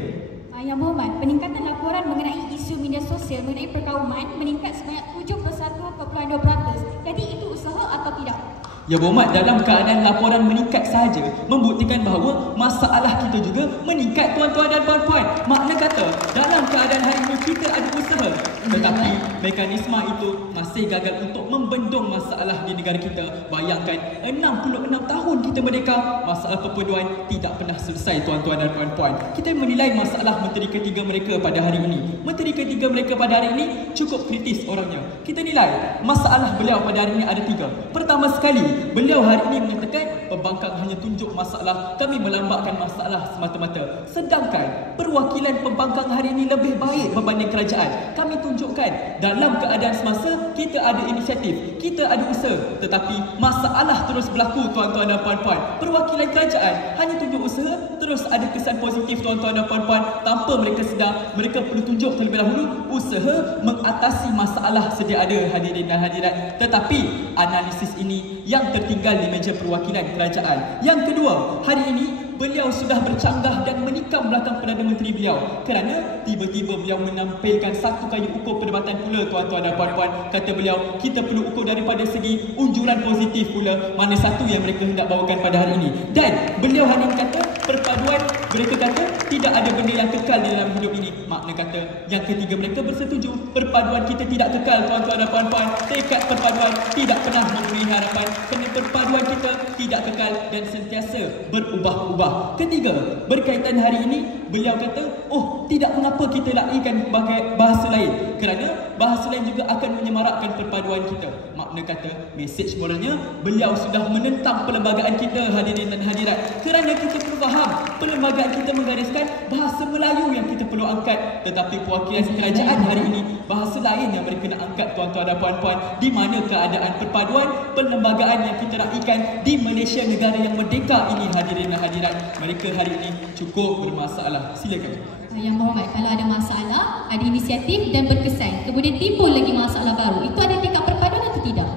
Yang berhormat, peningkatan laporan mengenai isu media sosial mengenai perkauman meningkat sebanyak 71.2%. Jadi itu usaha atau tidak? Ya berhormat, dalam keadaan laporan meningkat sahaja membuktikan bahawa masalah kita juga meningkat, tuan-tuan dan puan-puan. Makna kata dalam keadaan hari ini kita ada usaha, tetapi mekanisme itu masih gagal untuk membendung masalah di negara kita. Bayangkan 66 tahun kita merdeka, masalah perpaduan tidak pernah selesai, tuan-tuan dan puan-puan. Kita menilai masalah menteri ketiga mereka pada hari ini. Menteri ketiga mereka pada hari ini cukup kritis orangnya. Kita nilai masalah beliau pada hari ini ada 3. Pertama sekali, beliau hari ini mengatakan pembangkang hanya tunjuk masalah, kami melambatkan masalah semata-mata. Sedangkan perwakilan pembangkang hari ini lebih baik berbanding kerajaan. Kami tunjukkan dalam keadaan semasa kita ada inisiatif, kita ada usaha, tetapi masalah terus berlaku, tuan-tuan dan puan-puan. Perwakilan kerajaan hanya tunjuk usaha, terus ada kesan positif, tuan-tuan dan puan-puan. Tanpa mereka sedar, mereka perlu tunjuk terlebih dahulu usaha mengatasi masalah sedia ada, hadirin dan hadirat. Tetapi analisis ini yang tertinggal di meja perwakilan kerajaan. Yang kedua, hari ini beliau sudah bercanggah dan menikam belakang Perdana Menteri beliau. Kerana tiba-tiba beliau menampilkan satu kayu ukur perdebatan pula, tuan-tuan dan puan-puan. Kata beliau, kita perlu ukur daripada segi unjuran positif pula, mana satu yang mereka hendak bawakan pada hari ini. Dan beliau hanya kata perpaduan, mereka kata tidak ada benda yang kekal di dalam hidup ini. Makna kata yang ketiga mereka bersetuju, perpaduan kita tidak kekal, tuan-tuan dan puan-puan. Tekad perpaduan tidak pernah memenuhi harapan, kerana perpaduan kita tidak kekal dan sentiasa berubah-ubah. Ketiga, berkaitan hari ini, beliau kata, oh tidak mengapa kita lakukan bahasa lain, kerana bahasa lain juga akan menyemarakkan perpaduan kita. Makna kata, mesej moralnya, beliau sudah menentang perlembagaan kita, hadirin dan hadirat. Kerana kita perlu faham, perlembagaan kita menggariskan bahasa Melayu yang kita perlu angkat. Tetapi perwakilan kerajaan hari ini, bahasa lain yang mereka nak angkat, tuan-tuan dan puan-puan. Di mana keadaan perpaduan, perlembagaan yang kita raihkan di Malaysia, negara yang merdeka ini, hadirin dan hadirat, mereka hari ini cukup bermasalah. Silakan. Yang berhormat, kalau ada masalah, ada inisiatif dan berkesan, kemudian timbul lagi masalah baru, itu ada tekad perpaduan atau tidak?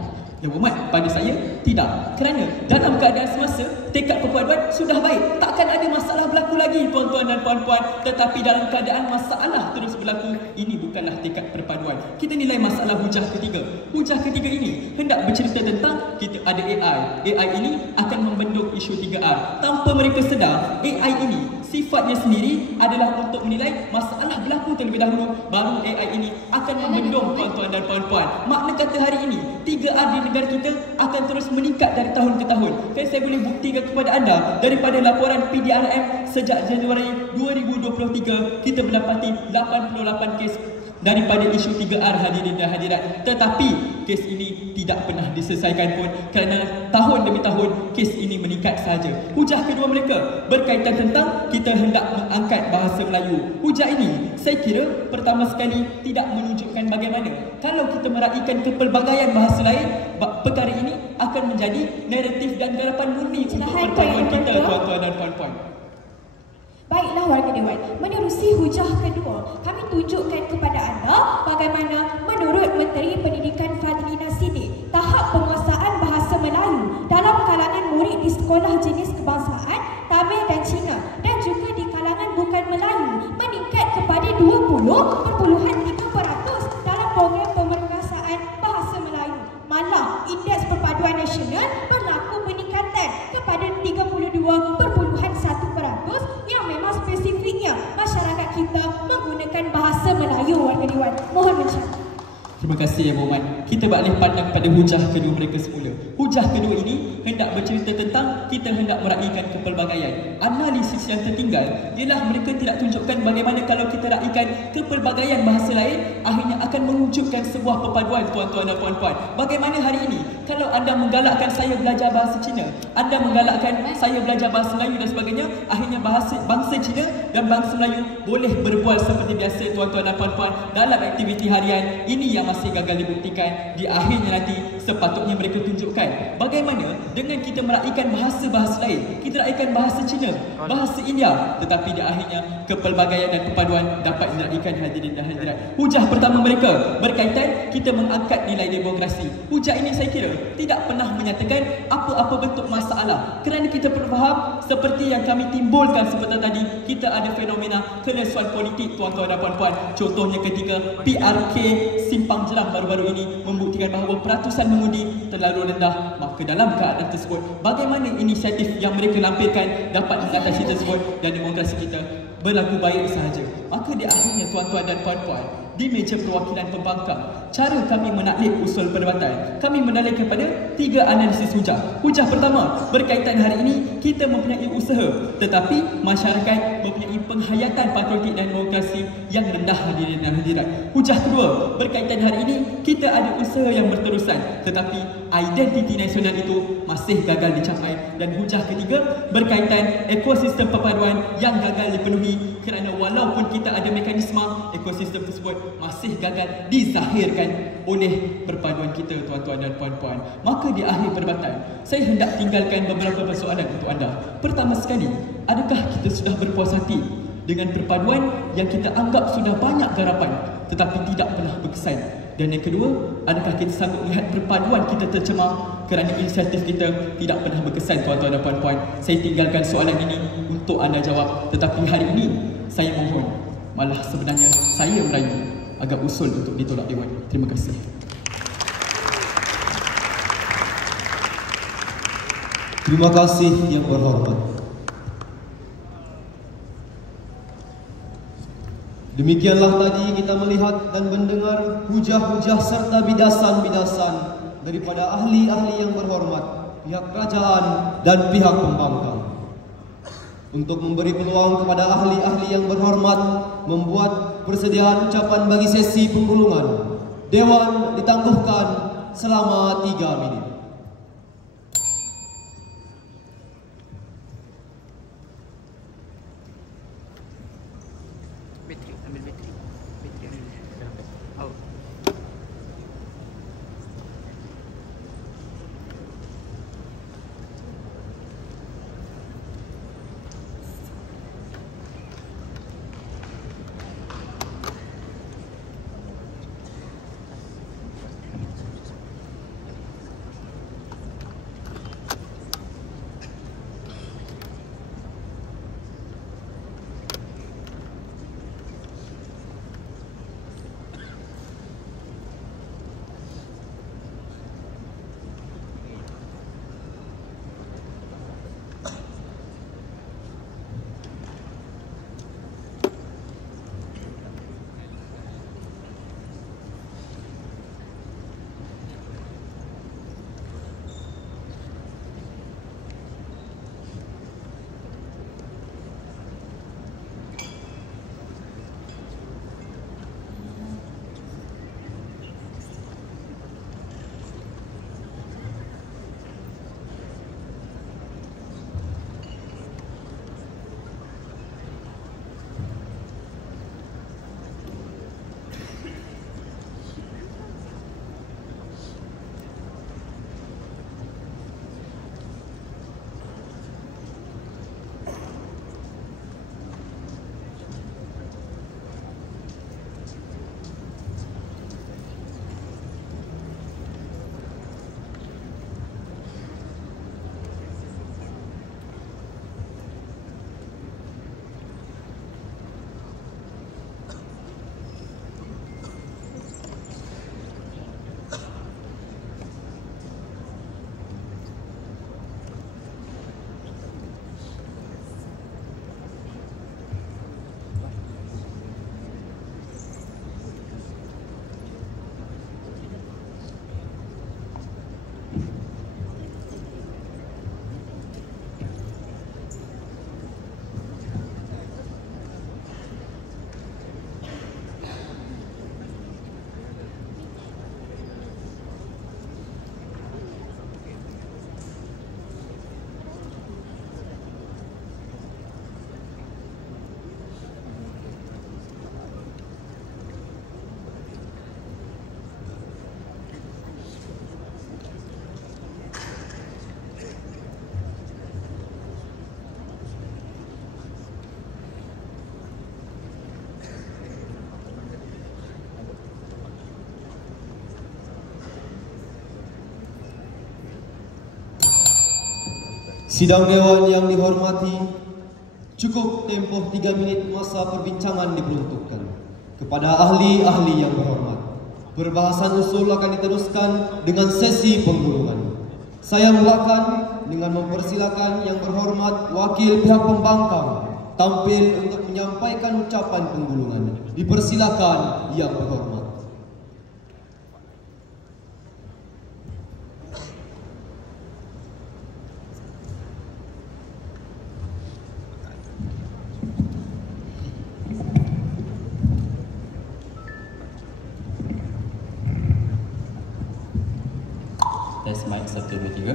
Yang berhormat, pada saya tidak. Kerana dalam keadaan semasa, tekad perpaduan sudah baik, takkan ada masalah berlaku lagi, tuan-tuan dan puan-puan. Tetapi dalam keadaan masalah terus berlaku, ini bukanlah tekad perpaduan. Kita nilai masalah hujah ketiga. Hujah ketiga ini hendak bercerita tentang kita ada AI. AI ini akan membendung isu 3R. Tanpa mereka sedar, AI ini sifatnya sendiri adalah untuk menilai masalah berlaku terlebih dahulu, baru AI ini akan membendung tuan-tuan dan puan-puan. Makna kata hari ini 3R di negara kita akan terus meningkat dari tahun ke tahun. Dan saya boleh buktikan kepada anda daripada laporan PDRM sejak Januari 2023 kita mendapati 88 kes daripada isu 3R hadirin dan hadirat. Tetapi kes ini tidak pernah diselesaikan pun kerana tahun demi tahun kes ini meningkat sahaja. Hujah kedua mereka berkaitan tentang kita hendak mengangkat bahasa Melayu. Hujah ini saya kira pertama sekali tidak menunjukkan bagaimana kalau kita meraihkan kepelbagaian bahasa lain, perkara ini akan menjadi naratif dan garapan murni untuk perpaduan kita, tuan-tuan dan puan-puan. Baiklah warga Dewan, menerusi hujah kedua, kami tunjukkan kepada anda bagaimana menurut Menteri Pendidikan Fadlina Siddiq, tahap penguasaan bahasa Melayu dalam kalangan murid di sekolah jenis kebangsaan, Tamil dan Cina dan juga di kalangan bukan Melayu meningkat kepada 20.3% dalam program pemerkasaan bahasa Melayu. Malah, indeks perpaduan nasional berlaku peningkatan kepada 32.1% yang memang spesifiknya masyarakat kita menggunakan bahasa Melayu, warga Dewan. Mohon mencatat. Terima kasih ya Muhammad. Kita balik pandang pada hujah kedua mereka semula. Hujah kedua ini hendak bercerita tentang kita hendak meraihkan kepelbagaian. Analisis yang tertinggal ialah mereka tidak tunjukkan bagaimana kalau kita raihkan kepelbagaian bahasa lain akhirnya akan mewujudkan sebuah perpaduan, tuan-tuan dan puan-puan. Bagaimana hari ini kalau anda menggalakkan saya belajar bahasa Cina, anda menggalakkan saya belajar bahasa Melayu dan sebagainya, akhirnya bangsa Cina dan bangsa Melayu boleh berbual seperti biasa, tuan-tuan dan puan-puan, dalam aktiviti harian. Ini yang masih gagal dibuktikan. Di akhirnya nanti sepatutnya mereka tunjukkan bagaimana dengan kita meraihkan bahasa-bahasa lain, kita raihkan bahasa Cina, bahasa India, tetapi di akhirnya kepelbagaian dan perpaduan dapat diraihkan, hadirin dan hadirat. Hujah pertama mereka berkaitan kita mengangkat nilai demokrasi. Hujah ini saya kira tidak pernah menyatakan apa-apa bentuk masalah kerana kita perlu faham seperti yang kami timbulkan seperti tadi, kita ada fenomena kelesuan politik, tuan-tuan dan puan-puan. Contohnya ketika PRK Simpang Jeram baru-baru ini membuktikan bahawa peratusan mengundi terlalu rendah, maka dalam keadaan tersebut bagaimana inisiatif yang mereka lampirkan dapat mengatasi tersebut dan demokrasi kita berlaku baik sahaja. Maka di akhirnya, tuan-tuan dan puan-puan, di meja perwakilan pembangkang, cara kami menaklid usul perdebatan, kami mendalih kepada 3 analisis hujah. Hujah pertama berkaitan hari ini kita mempunyai usaha tetapi masyarakat mempunyai penghayatan patriotik dan demokrasi yang rendah, hadirin dan hadirat. Hujah kedua berkaitan hari ini kita ada usaha yang berterusan tetapi identiti nasional itu masih gagal dicapai. Dan hujah ketiga berkaitan ekosistem perpaduan yang gagal dipenuhi kerana walaupun kita ada mekanisme, ekosistem tersebut masih gagal dizahirkan oleh perpaduan kita, tuan-tuan dan puan-puan. Maka di akhir perdebatan, saya hendak tinggalkan beberapa persoalan untuk anda. Pertama sekali, adakah kita sudah berpuas hati dengan perpaduan yang kita anggap sudah banyak garapan tetapi tidak pernah berkesan? Dan yang kedua, adakah kita sanggup melihat perpaduan kita tercemar kerana inisiatif kita tidak pernah berkesan, tuan-tuan dan puan-puan? Saya tinggalkan soalan ini untuk anda jawab, tetapi hari ini saya mohon, malah sebenarnya saya merayu agar usul untuk ditolak Dewan. Terima kasih. Terima kasih yang berhormat. Demikianlah tadi kita melihat dan mendengar hujah-hujah serta bidasan-bidasan daripada ahli-ahli yang berhormat, pihak kerajaan dan pihak pembangkang. Untuk memberi peluang kepada ahli-ahli yang berhormat membuat persediaan ucapan bagi sesi penggulungan, Dewan ditangguhkan selama 3 minit. Sidang Dewan yang dihormati, cukup tempoh 3 minit masa perbincangan diperuntukkan kepada ahli-ahli yang berhormat. Perbahasan usul akan diteruskan dengan sesi penggulungan. Saya mulakan dengan mempersilakan yang berhormat wakil pihak pembangkang tampil untuk menyampaikan ucapan penggulungan. Dipersilakan yang berhormat. Test mic 1, 2, 3.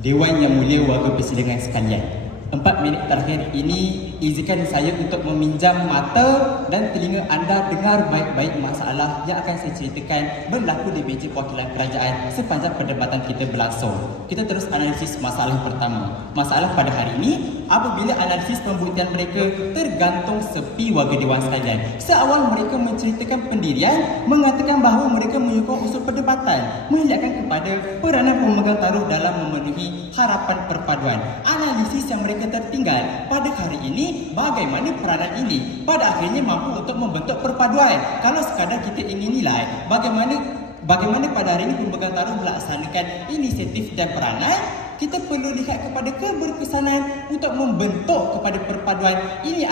Dewan yang mulia warga persidangan sekalian, 4 minit terakhir ini izinkan saya untuk meminjam mata dan telinga anda dengar baik-baik masalah yang akan saya ceritakan berlaku di meja perwakilan kerajaan sepanjang perdebatan kita berlangsung. Kita terus analisis masalah pertama. Masalah pada hari ini, apabila analisis pembuktian mereka tergantung sepi warga dewan sekalian. Seawal mereka menceritakan pendirian, mengatakan bahawa mereka menyokong usul perdebatan, melihatkan kepada peranan pemegang taruh dalam memenuhi harapan perpaduan. Analisis yang mereka tertinggal pada hari ini, bagaimana peranan ini pada akhirnya mampu untuk membentuk perpaduan. Kalau sekadar kita ingin nilai bagaimana pada hari ini pemegang taruh melaksanakan inisiatif dan peranan, kita perlu lihat kepada keberkesanan untuk membentuk kepada perpaduan. Ini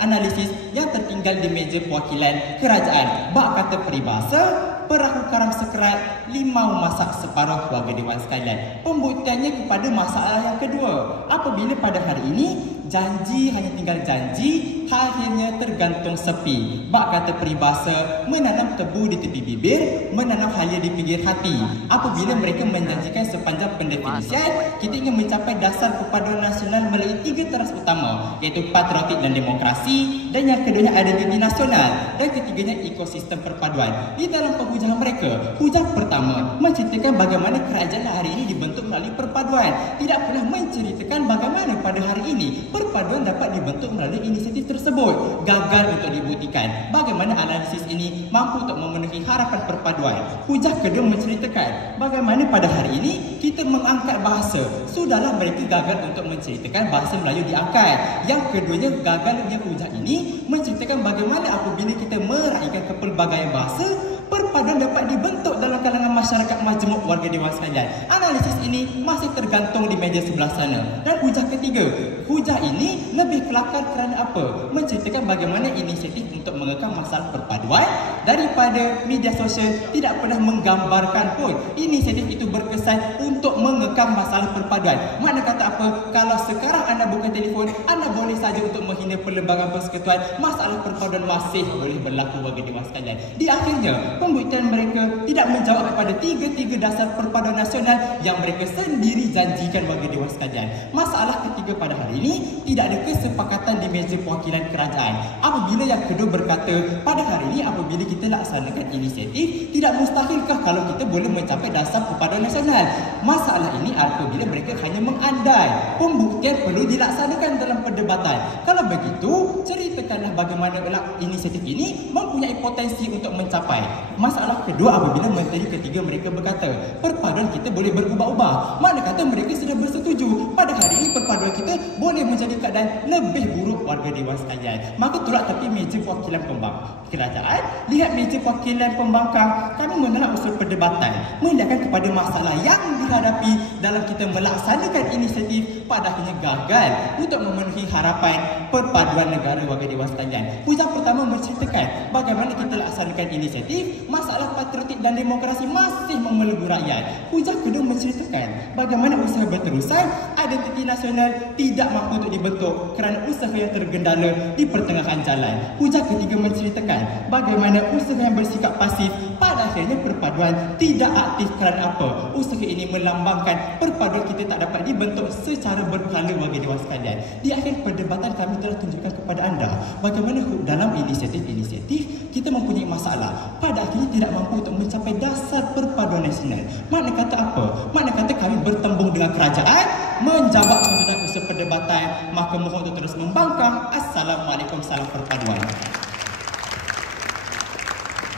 analisis yang tertinggal di meja perwakilan kerajaan. Bak kata peribahasa, perahu karam sekerat, limau masak separuh warga dewan sekalian. Pembuktiannya kepada masalah yang kedua. Apabila pada hari ini janji hanya tinggal janji, akhirnya tergantung sepi. Bak kata peribahasa, menanam tebu di tepi bibir, menanam halia di pinggir hati. Apabila mereka menjanjikan sepanjang pendefinisian, kita ingin mencapai dasar perpaduan nasional melalui 3 teras utama, iaitu patriotik dan demokrasi, dan yang keduanya identiti nasional, dan ketiganya ekosistem perpaduan. Di dalam penghujahan mereka, hujah pertama menceritakan bagaimana kerajaan hari ini dibentuk melalui perpaduan, tidak pernah menceritakan bagaimana pada hari ini perpaduan dapat dibentuk melalui inisiatif tersebut. Gagal untuk dibuktikan. Bagaimana analisis ini mampu untuk memenuhi harapan perpaduan. Hujah kedua menceritakan bagaimana pada hari ini kita mengangkat bahasa. Sudahlah mereka gagal untuk menceritakan bahasa Melayu diangkat. Yang keduanya, gagalnya hujah ini menceritakan bagaimana apabila kita meraihkan kepelbagaian bahasa, perpaduan dapat dibentuk dalam kalangan masyarakat majmuk warga dewan sekalian. Analisis ini masih tergantung di meja sebelah sana. Dan hujah ketiga, hujah ini lebih kelakar kerana apa? Menceritakan bagaimana inisiatif untuk mengekang masalah perpaduan daripada media sosial tidak pernah menggambarkan pun inisiatif itu berkesan untuk mengekang masalah perpaduan. Makna kata apa? Kalau sekarang anda buka telefon, anda boleh saja untuk menghina perlembagaan persekutuan, masalah perpaduan masih boleh berlaku warga dewan sekalian. Di akhirnya, pembuktian mereka tidak menjawab kepada 3 dasar perpaduan nasional yang mereka sendiri janjikan bagi dewan sekalian. Masalah ketiga pada hari ini, tidak ada kesepakatan di meja perwakilan kerajaan. Apabila yang kedua berkata, pada hari ini apabila kita laksanakan inisiatif, tidak mustahilkah kalau kita boleh mencapai dasar perpaduan nasional? Masalah ini apabila mereka hanya mengandai. Pembuktian perlu dilaksanakan dalam perdebatan. Kalau begitu, ceritakanlah bagaimana inisiatif ini mempunyai potensi untuk mencapai. Masalah kedua, apabila menteri ketiga mereka berkata perpaduan kita boleh berubah-ubah, mana kata mereka sudah bersetuju pada hari ini perpaduan kita boleh menjadi keadaan lebih buruk warga dewan sekalian. Maka tolak tepi meja perwakilan pembangkang kerajaan, lihat meja perwakilan pembangkang, kami menolak usul perdebatan, melihatkan kepada masalah yang dihadapi dalam kita melaksanakan inisiatif pada akhirnya gagal untuk memenuhi harapan perpaduan negara warga dewan sekalian. Hujah pertama menceritakan bagaimana kita laksanakan inisiatif, masalah patriotik dan demokrasi masih memelenggu rakyat. Hujah kedua menceritakan bagaimana usaha berterusan, identiti nasional tidak mampu untuk dibentuk kerana usaha yang tergendala di pertengahan jalan. Hujah ketiga menceritakan bagaimana usaha yang bersikap pasif pada akhirnya perpaduan tidak aktif kerana apa? Usaha ini melambangkan perpaduan kita tak dapat dibentuk secara berkala bagi dewan sekalian. Di akhir perdebatan kami telah tunjukkan kepada anda bagaimana dalam inisiatif-inisiatif kita mempunyai masalah, pada akhirnya tidak mampu untuk mencapai dasar perpaduan nasional. Makna kata apa? Makna kata kami bertembung dengan kerajaan, menjawab tuntutan usaha perdebatan, maka mohon untuk terus membangkang. Assalamualaikum. salam perpaduan.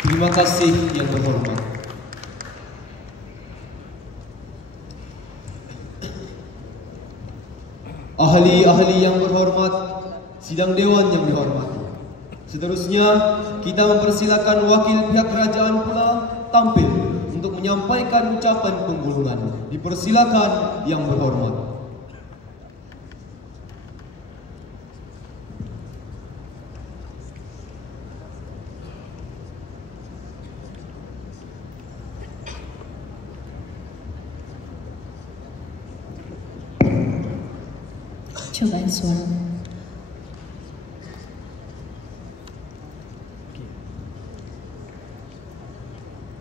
Terima kasih yang berhormat. Ahli-ahli yang berhormat, sidang dewan yang dihormati. Seterusnya, kita mempersilakan wakil pihak kerajaan pula tampil untuk menyampaikan ucapan penggulungan. Dipersilakan yang berhormat. Cobaan suara.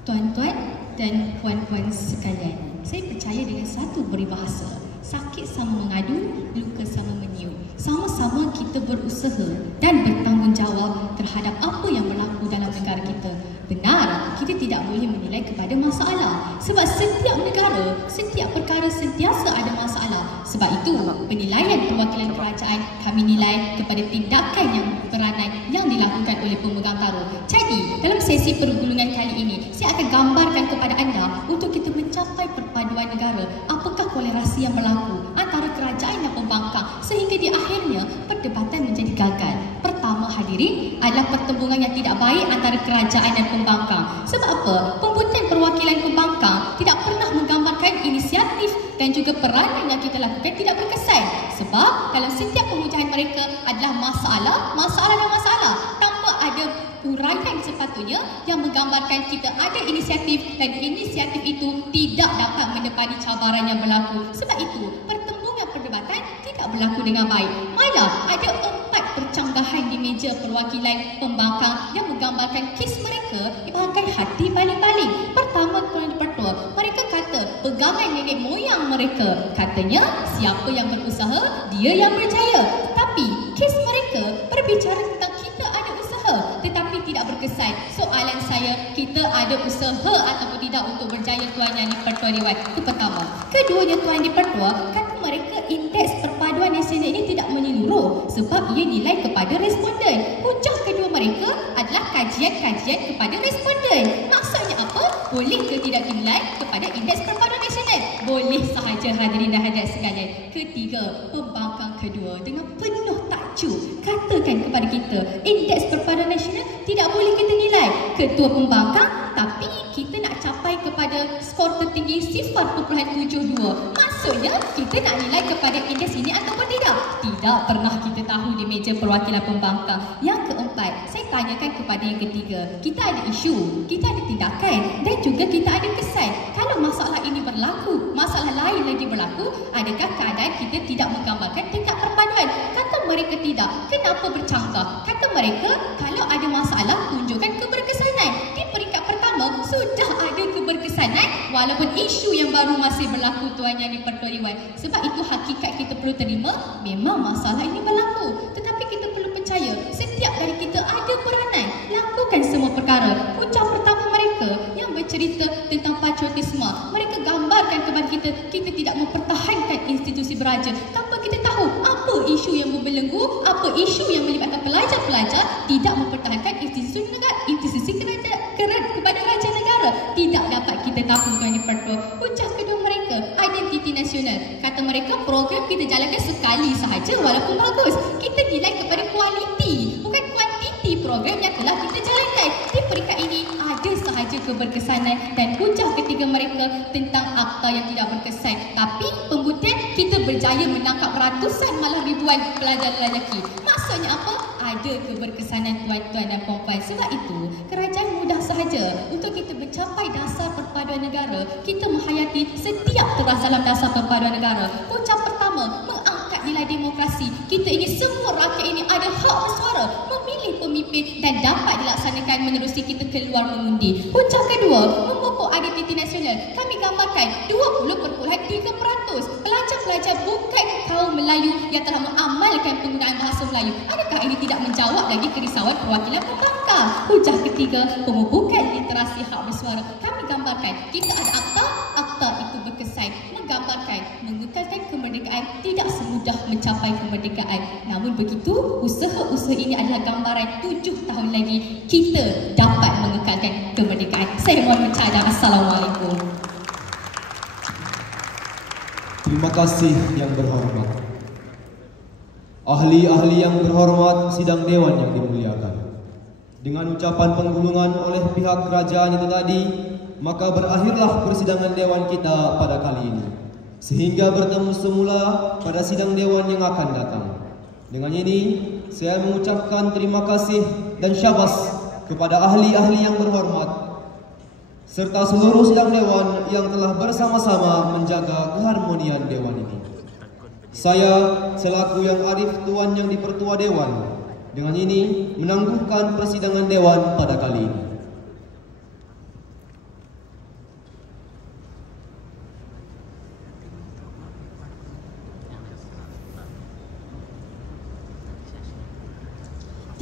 Tuan-tuan dan puan-puan sekalian, saya percaya dengan satu peribahasa, sakit sama mengadu, luka sama meniup. Sama-sama kita berusaha dan bertanggungjawab terhadap apa yang berlaku dalam negara kita. Benar, kita tidak boleh menilai kepada masalah. Sebab setiap negara, setiap perkara sentiasa ada masalah. Sebab itu, penilaian perwakilan kerajaan kami nilai kepada tindakan yang peranan yang dilakukan oleh pemegang taruh. Jadi, dalam sesi pergulungan kali ini, saya akan gambarkan kepada anda untuk kita mencapai perpaduan negara. Apakah kolerasi yang berlaku antara kerajaan dan pembangkang sehingga di akhirnya perdebatan menjadi gagal. Pertama hadirin adalah pertembungan yang tidak baik antara kerajaan dan pembangkang. Sebab apa? Pembutuhan perwakilan pembangkang tidak pernah menggambarkan inisiatif dan juga peranan yang kita lakukan tidak berkesan. Sebab dalam setiap pemujahan mereka adalah masalah dan masalah tanpa ada uraian sepatutnya yang menggambarkan kita ada inisiatif dan inisiatif itu tidak dapat menepani cabaran yang berlaku. Sebab itu, pertembungan perdebatan tidak berlaku dengan baik. Malah ada 4 percanggahan di meja perwakilan pembangkang yang menggambarkan kes mereka ibaratkan hati baling-baling. Pertama, Tuan Pertua, mereka kata pegangan nenek moyang mereka. Katanya siapa yang berusaha, dia yang berjaya. Tapi kes mereka berbicara tentang kita ada usaha tetapi tidak berkesan. Soalan saya, kita ada usaha ataupun tidak untuk berjaya Tuan Yang di-Pertua Dewan? Itu pertama. Keduanya, Tuan di-Pertua, kata mereka indeks perpaduan nasional ini tidak menyeluruh sebab ia nilai kepada responden. Hujah kedua mereka adalah kajian-kajian kepada responden. Maksudnya apa? Boleh ke tidak dinilai kepada indeks perpaduan nasional? Boleh sahaja hadirin dan hadirat sekalian. Ketiga, pembangkang kedua dengan penuh takjub katakan kepada kita indeks perpaduan nasional tidak boleh kita nilai. Ketua pembangkang, tapi kita nak capai kepada skor tertinggi 0.72. Maksudnya kita nak nilai kepada indeks ini ataupun tidak? Tidak pernah kita tahu di meja perwakilan pembangkang. Yang keempat, saya tanyakan kepada yang ketiga, kita ada isu, kita ada tindakan dan juga kita ada kesan. Kalau masalah ini berlaku, masalah lain lagi berlaku, adakah keadaan kita tidak menggambarkan tingkat perpaduan? Kata mereka tidak. Kenapa bercanggah? Kata mereka, kalau ada masalah, tunjukkan keberkesanan. Di peringkat pertama, sudah ada keberkesanan walaupun isu yang baru masih berlaku Tuan Yang di-Pertua Dewan. Sebab itu hakikat kita perlu terima, memang masalah ini berlaku. Tetapi kita perlu percaya, setiap dari kita ada peranan. Lakukan semua perkara. Ucap pertama mereka yang bercerita tentang patriotisme. Mereka gambarkan kepada kita, kita tidak mempertahankan institusi beraja tanpa kita tahu apa isu yang membelenggu, apa isu yang melibatkan pelajar-pelajar, tidak mempertahankan institusi negara, institusi kerajaan kepada raja negara. Tidak dapat kita tahu Tuan di-Pertua. Ucap kedua mereka, identiti nasional. Kata mereka, program kita jalankan sekali sahaja walaupun bagus. Kita nilai kepada kualiti, bukan kuantiti program yang telah kita jalankan. Di peringkat ini ada sahaja keberkesanan dan ucap ketiga mereka tentang akta yang tidak berkesan. Tapi pembuktian kita berjaya menangkap ratusan malah ribuan pelajar lelaki. Maksudnya apa? Ada keberkesanan tuan-tuan dan puan-puan. Sebab itu, kerajaan mudah sahaja untuk kita mencapai dasar perpaduan negara. Kita menghayati setiap teras dalam dasar perpaduan negara. Ucap pertama, mengangkat nilai demokrasi. Kita ingin semua rakyat ini ada hak bersuara, memilih pemimpin dan dapat dilaksanakan menerusi kita keluar mengundi. Ucap kedua, memupuk identiti nasional. Kami gambarkan 20.3% pelajar-pelajar bukan kaum Melayu yang telah mengamalkan penggunaan bahasa Melayu. Adakah ini tidak menjawab lagi kerisauan perwakilan pembangkang? Hujah ketiga, pemupukan literasi hak bersuara. Kami gambarkan kita ada akta itu berkesan, menggambarkan mengekalkan kemerdekaan kemerdekaan tidak semudah mencapai kemerdekaan. Namun begitu, usaha-usaha ini adalah gambaran 7 tahun lagi kita dapat mengekalkan kemerdekaan. Saya mohon mencadang. Assalamualaikum. Terima kasih yang berhormat. Ahli-ahli yang berhormat, sidang dewan yang dimuliakan. Dengan ucapan penggulungan oleh pihak kerajaan itu tadi, maka berakhirlah persidangan dewan kita pada kali ini. Sehingga bertemu semula pada sidang dewan yang akan datang. Dengan ini, saya mengucapkan terima kasih dan syabas kepada ahli-ahli yang berhormat serta seluruh sidang dewan yang telah bersama-sama menjaga keharmonian dewan ini. Saya selaku yang arif tuan yang dipertua dewan, dengan ini menangguhkan persidangan dewan pada kali ini.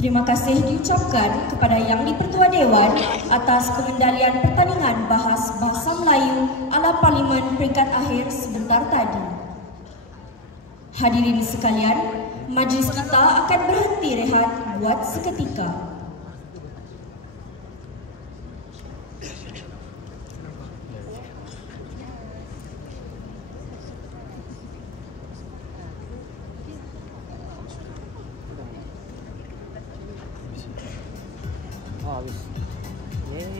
Terima kasih diucapkan kepada Yang di-Pertua Dewan atas pengendalian pertandingan bahas Bahasa Melayu ala Parlimen peringkat akhir sebentar tadi. Hadirin sekalian, majlis kita akan berhenti rehat buat seketika.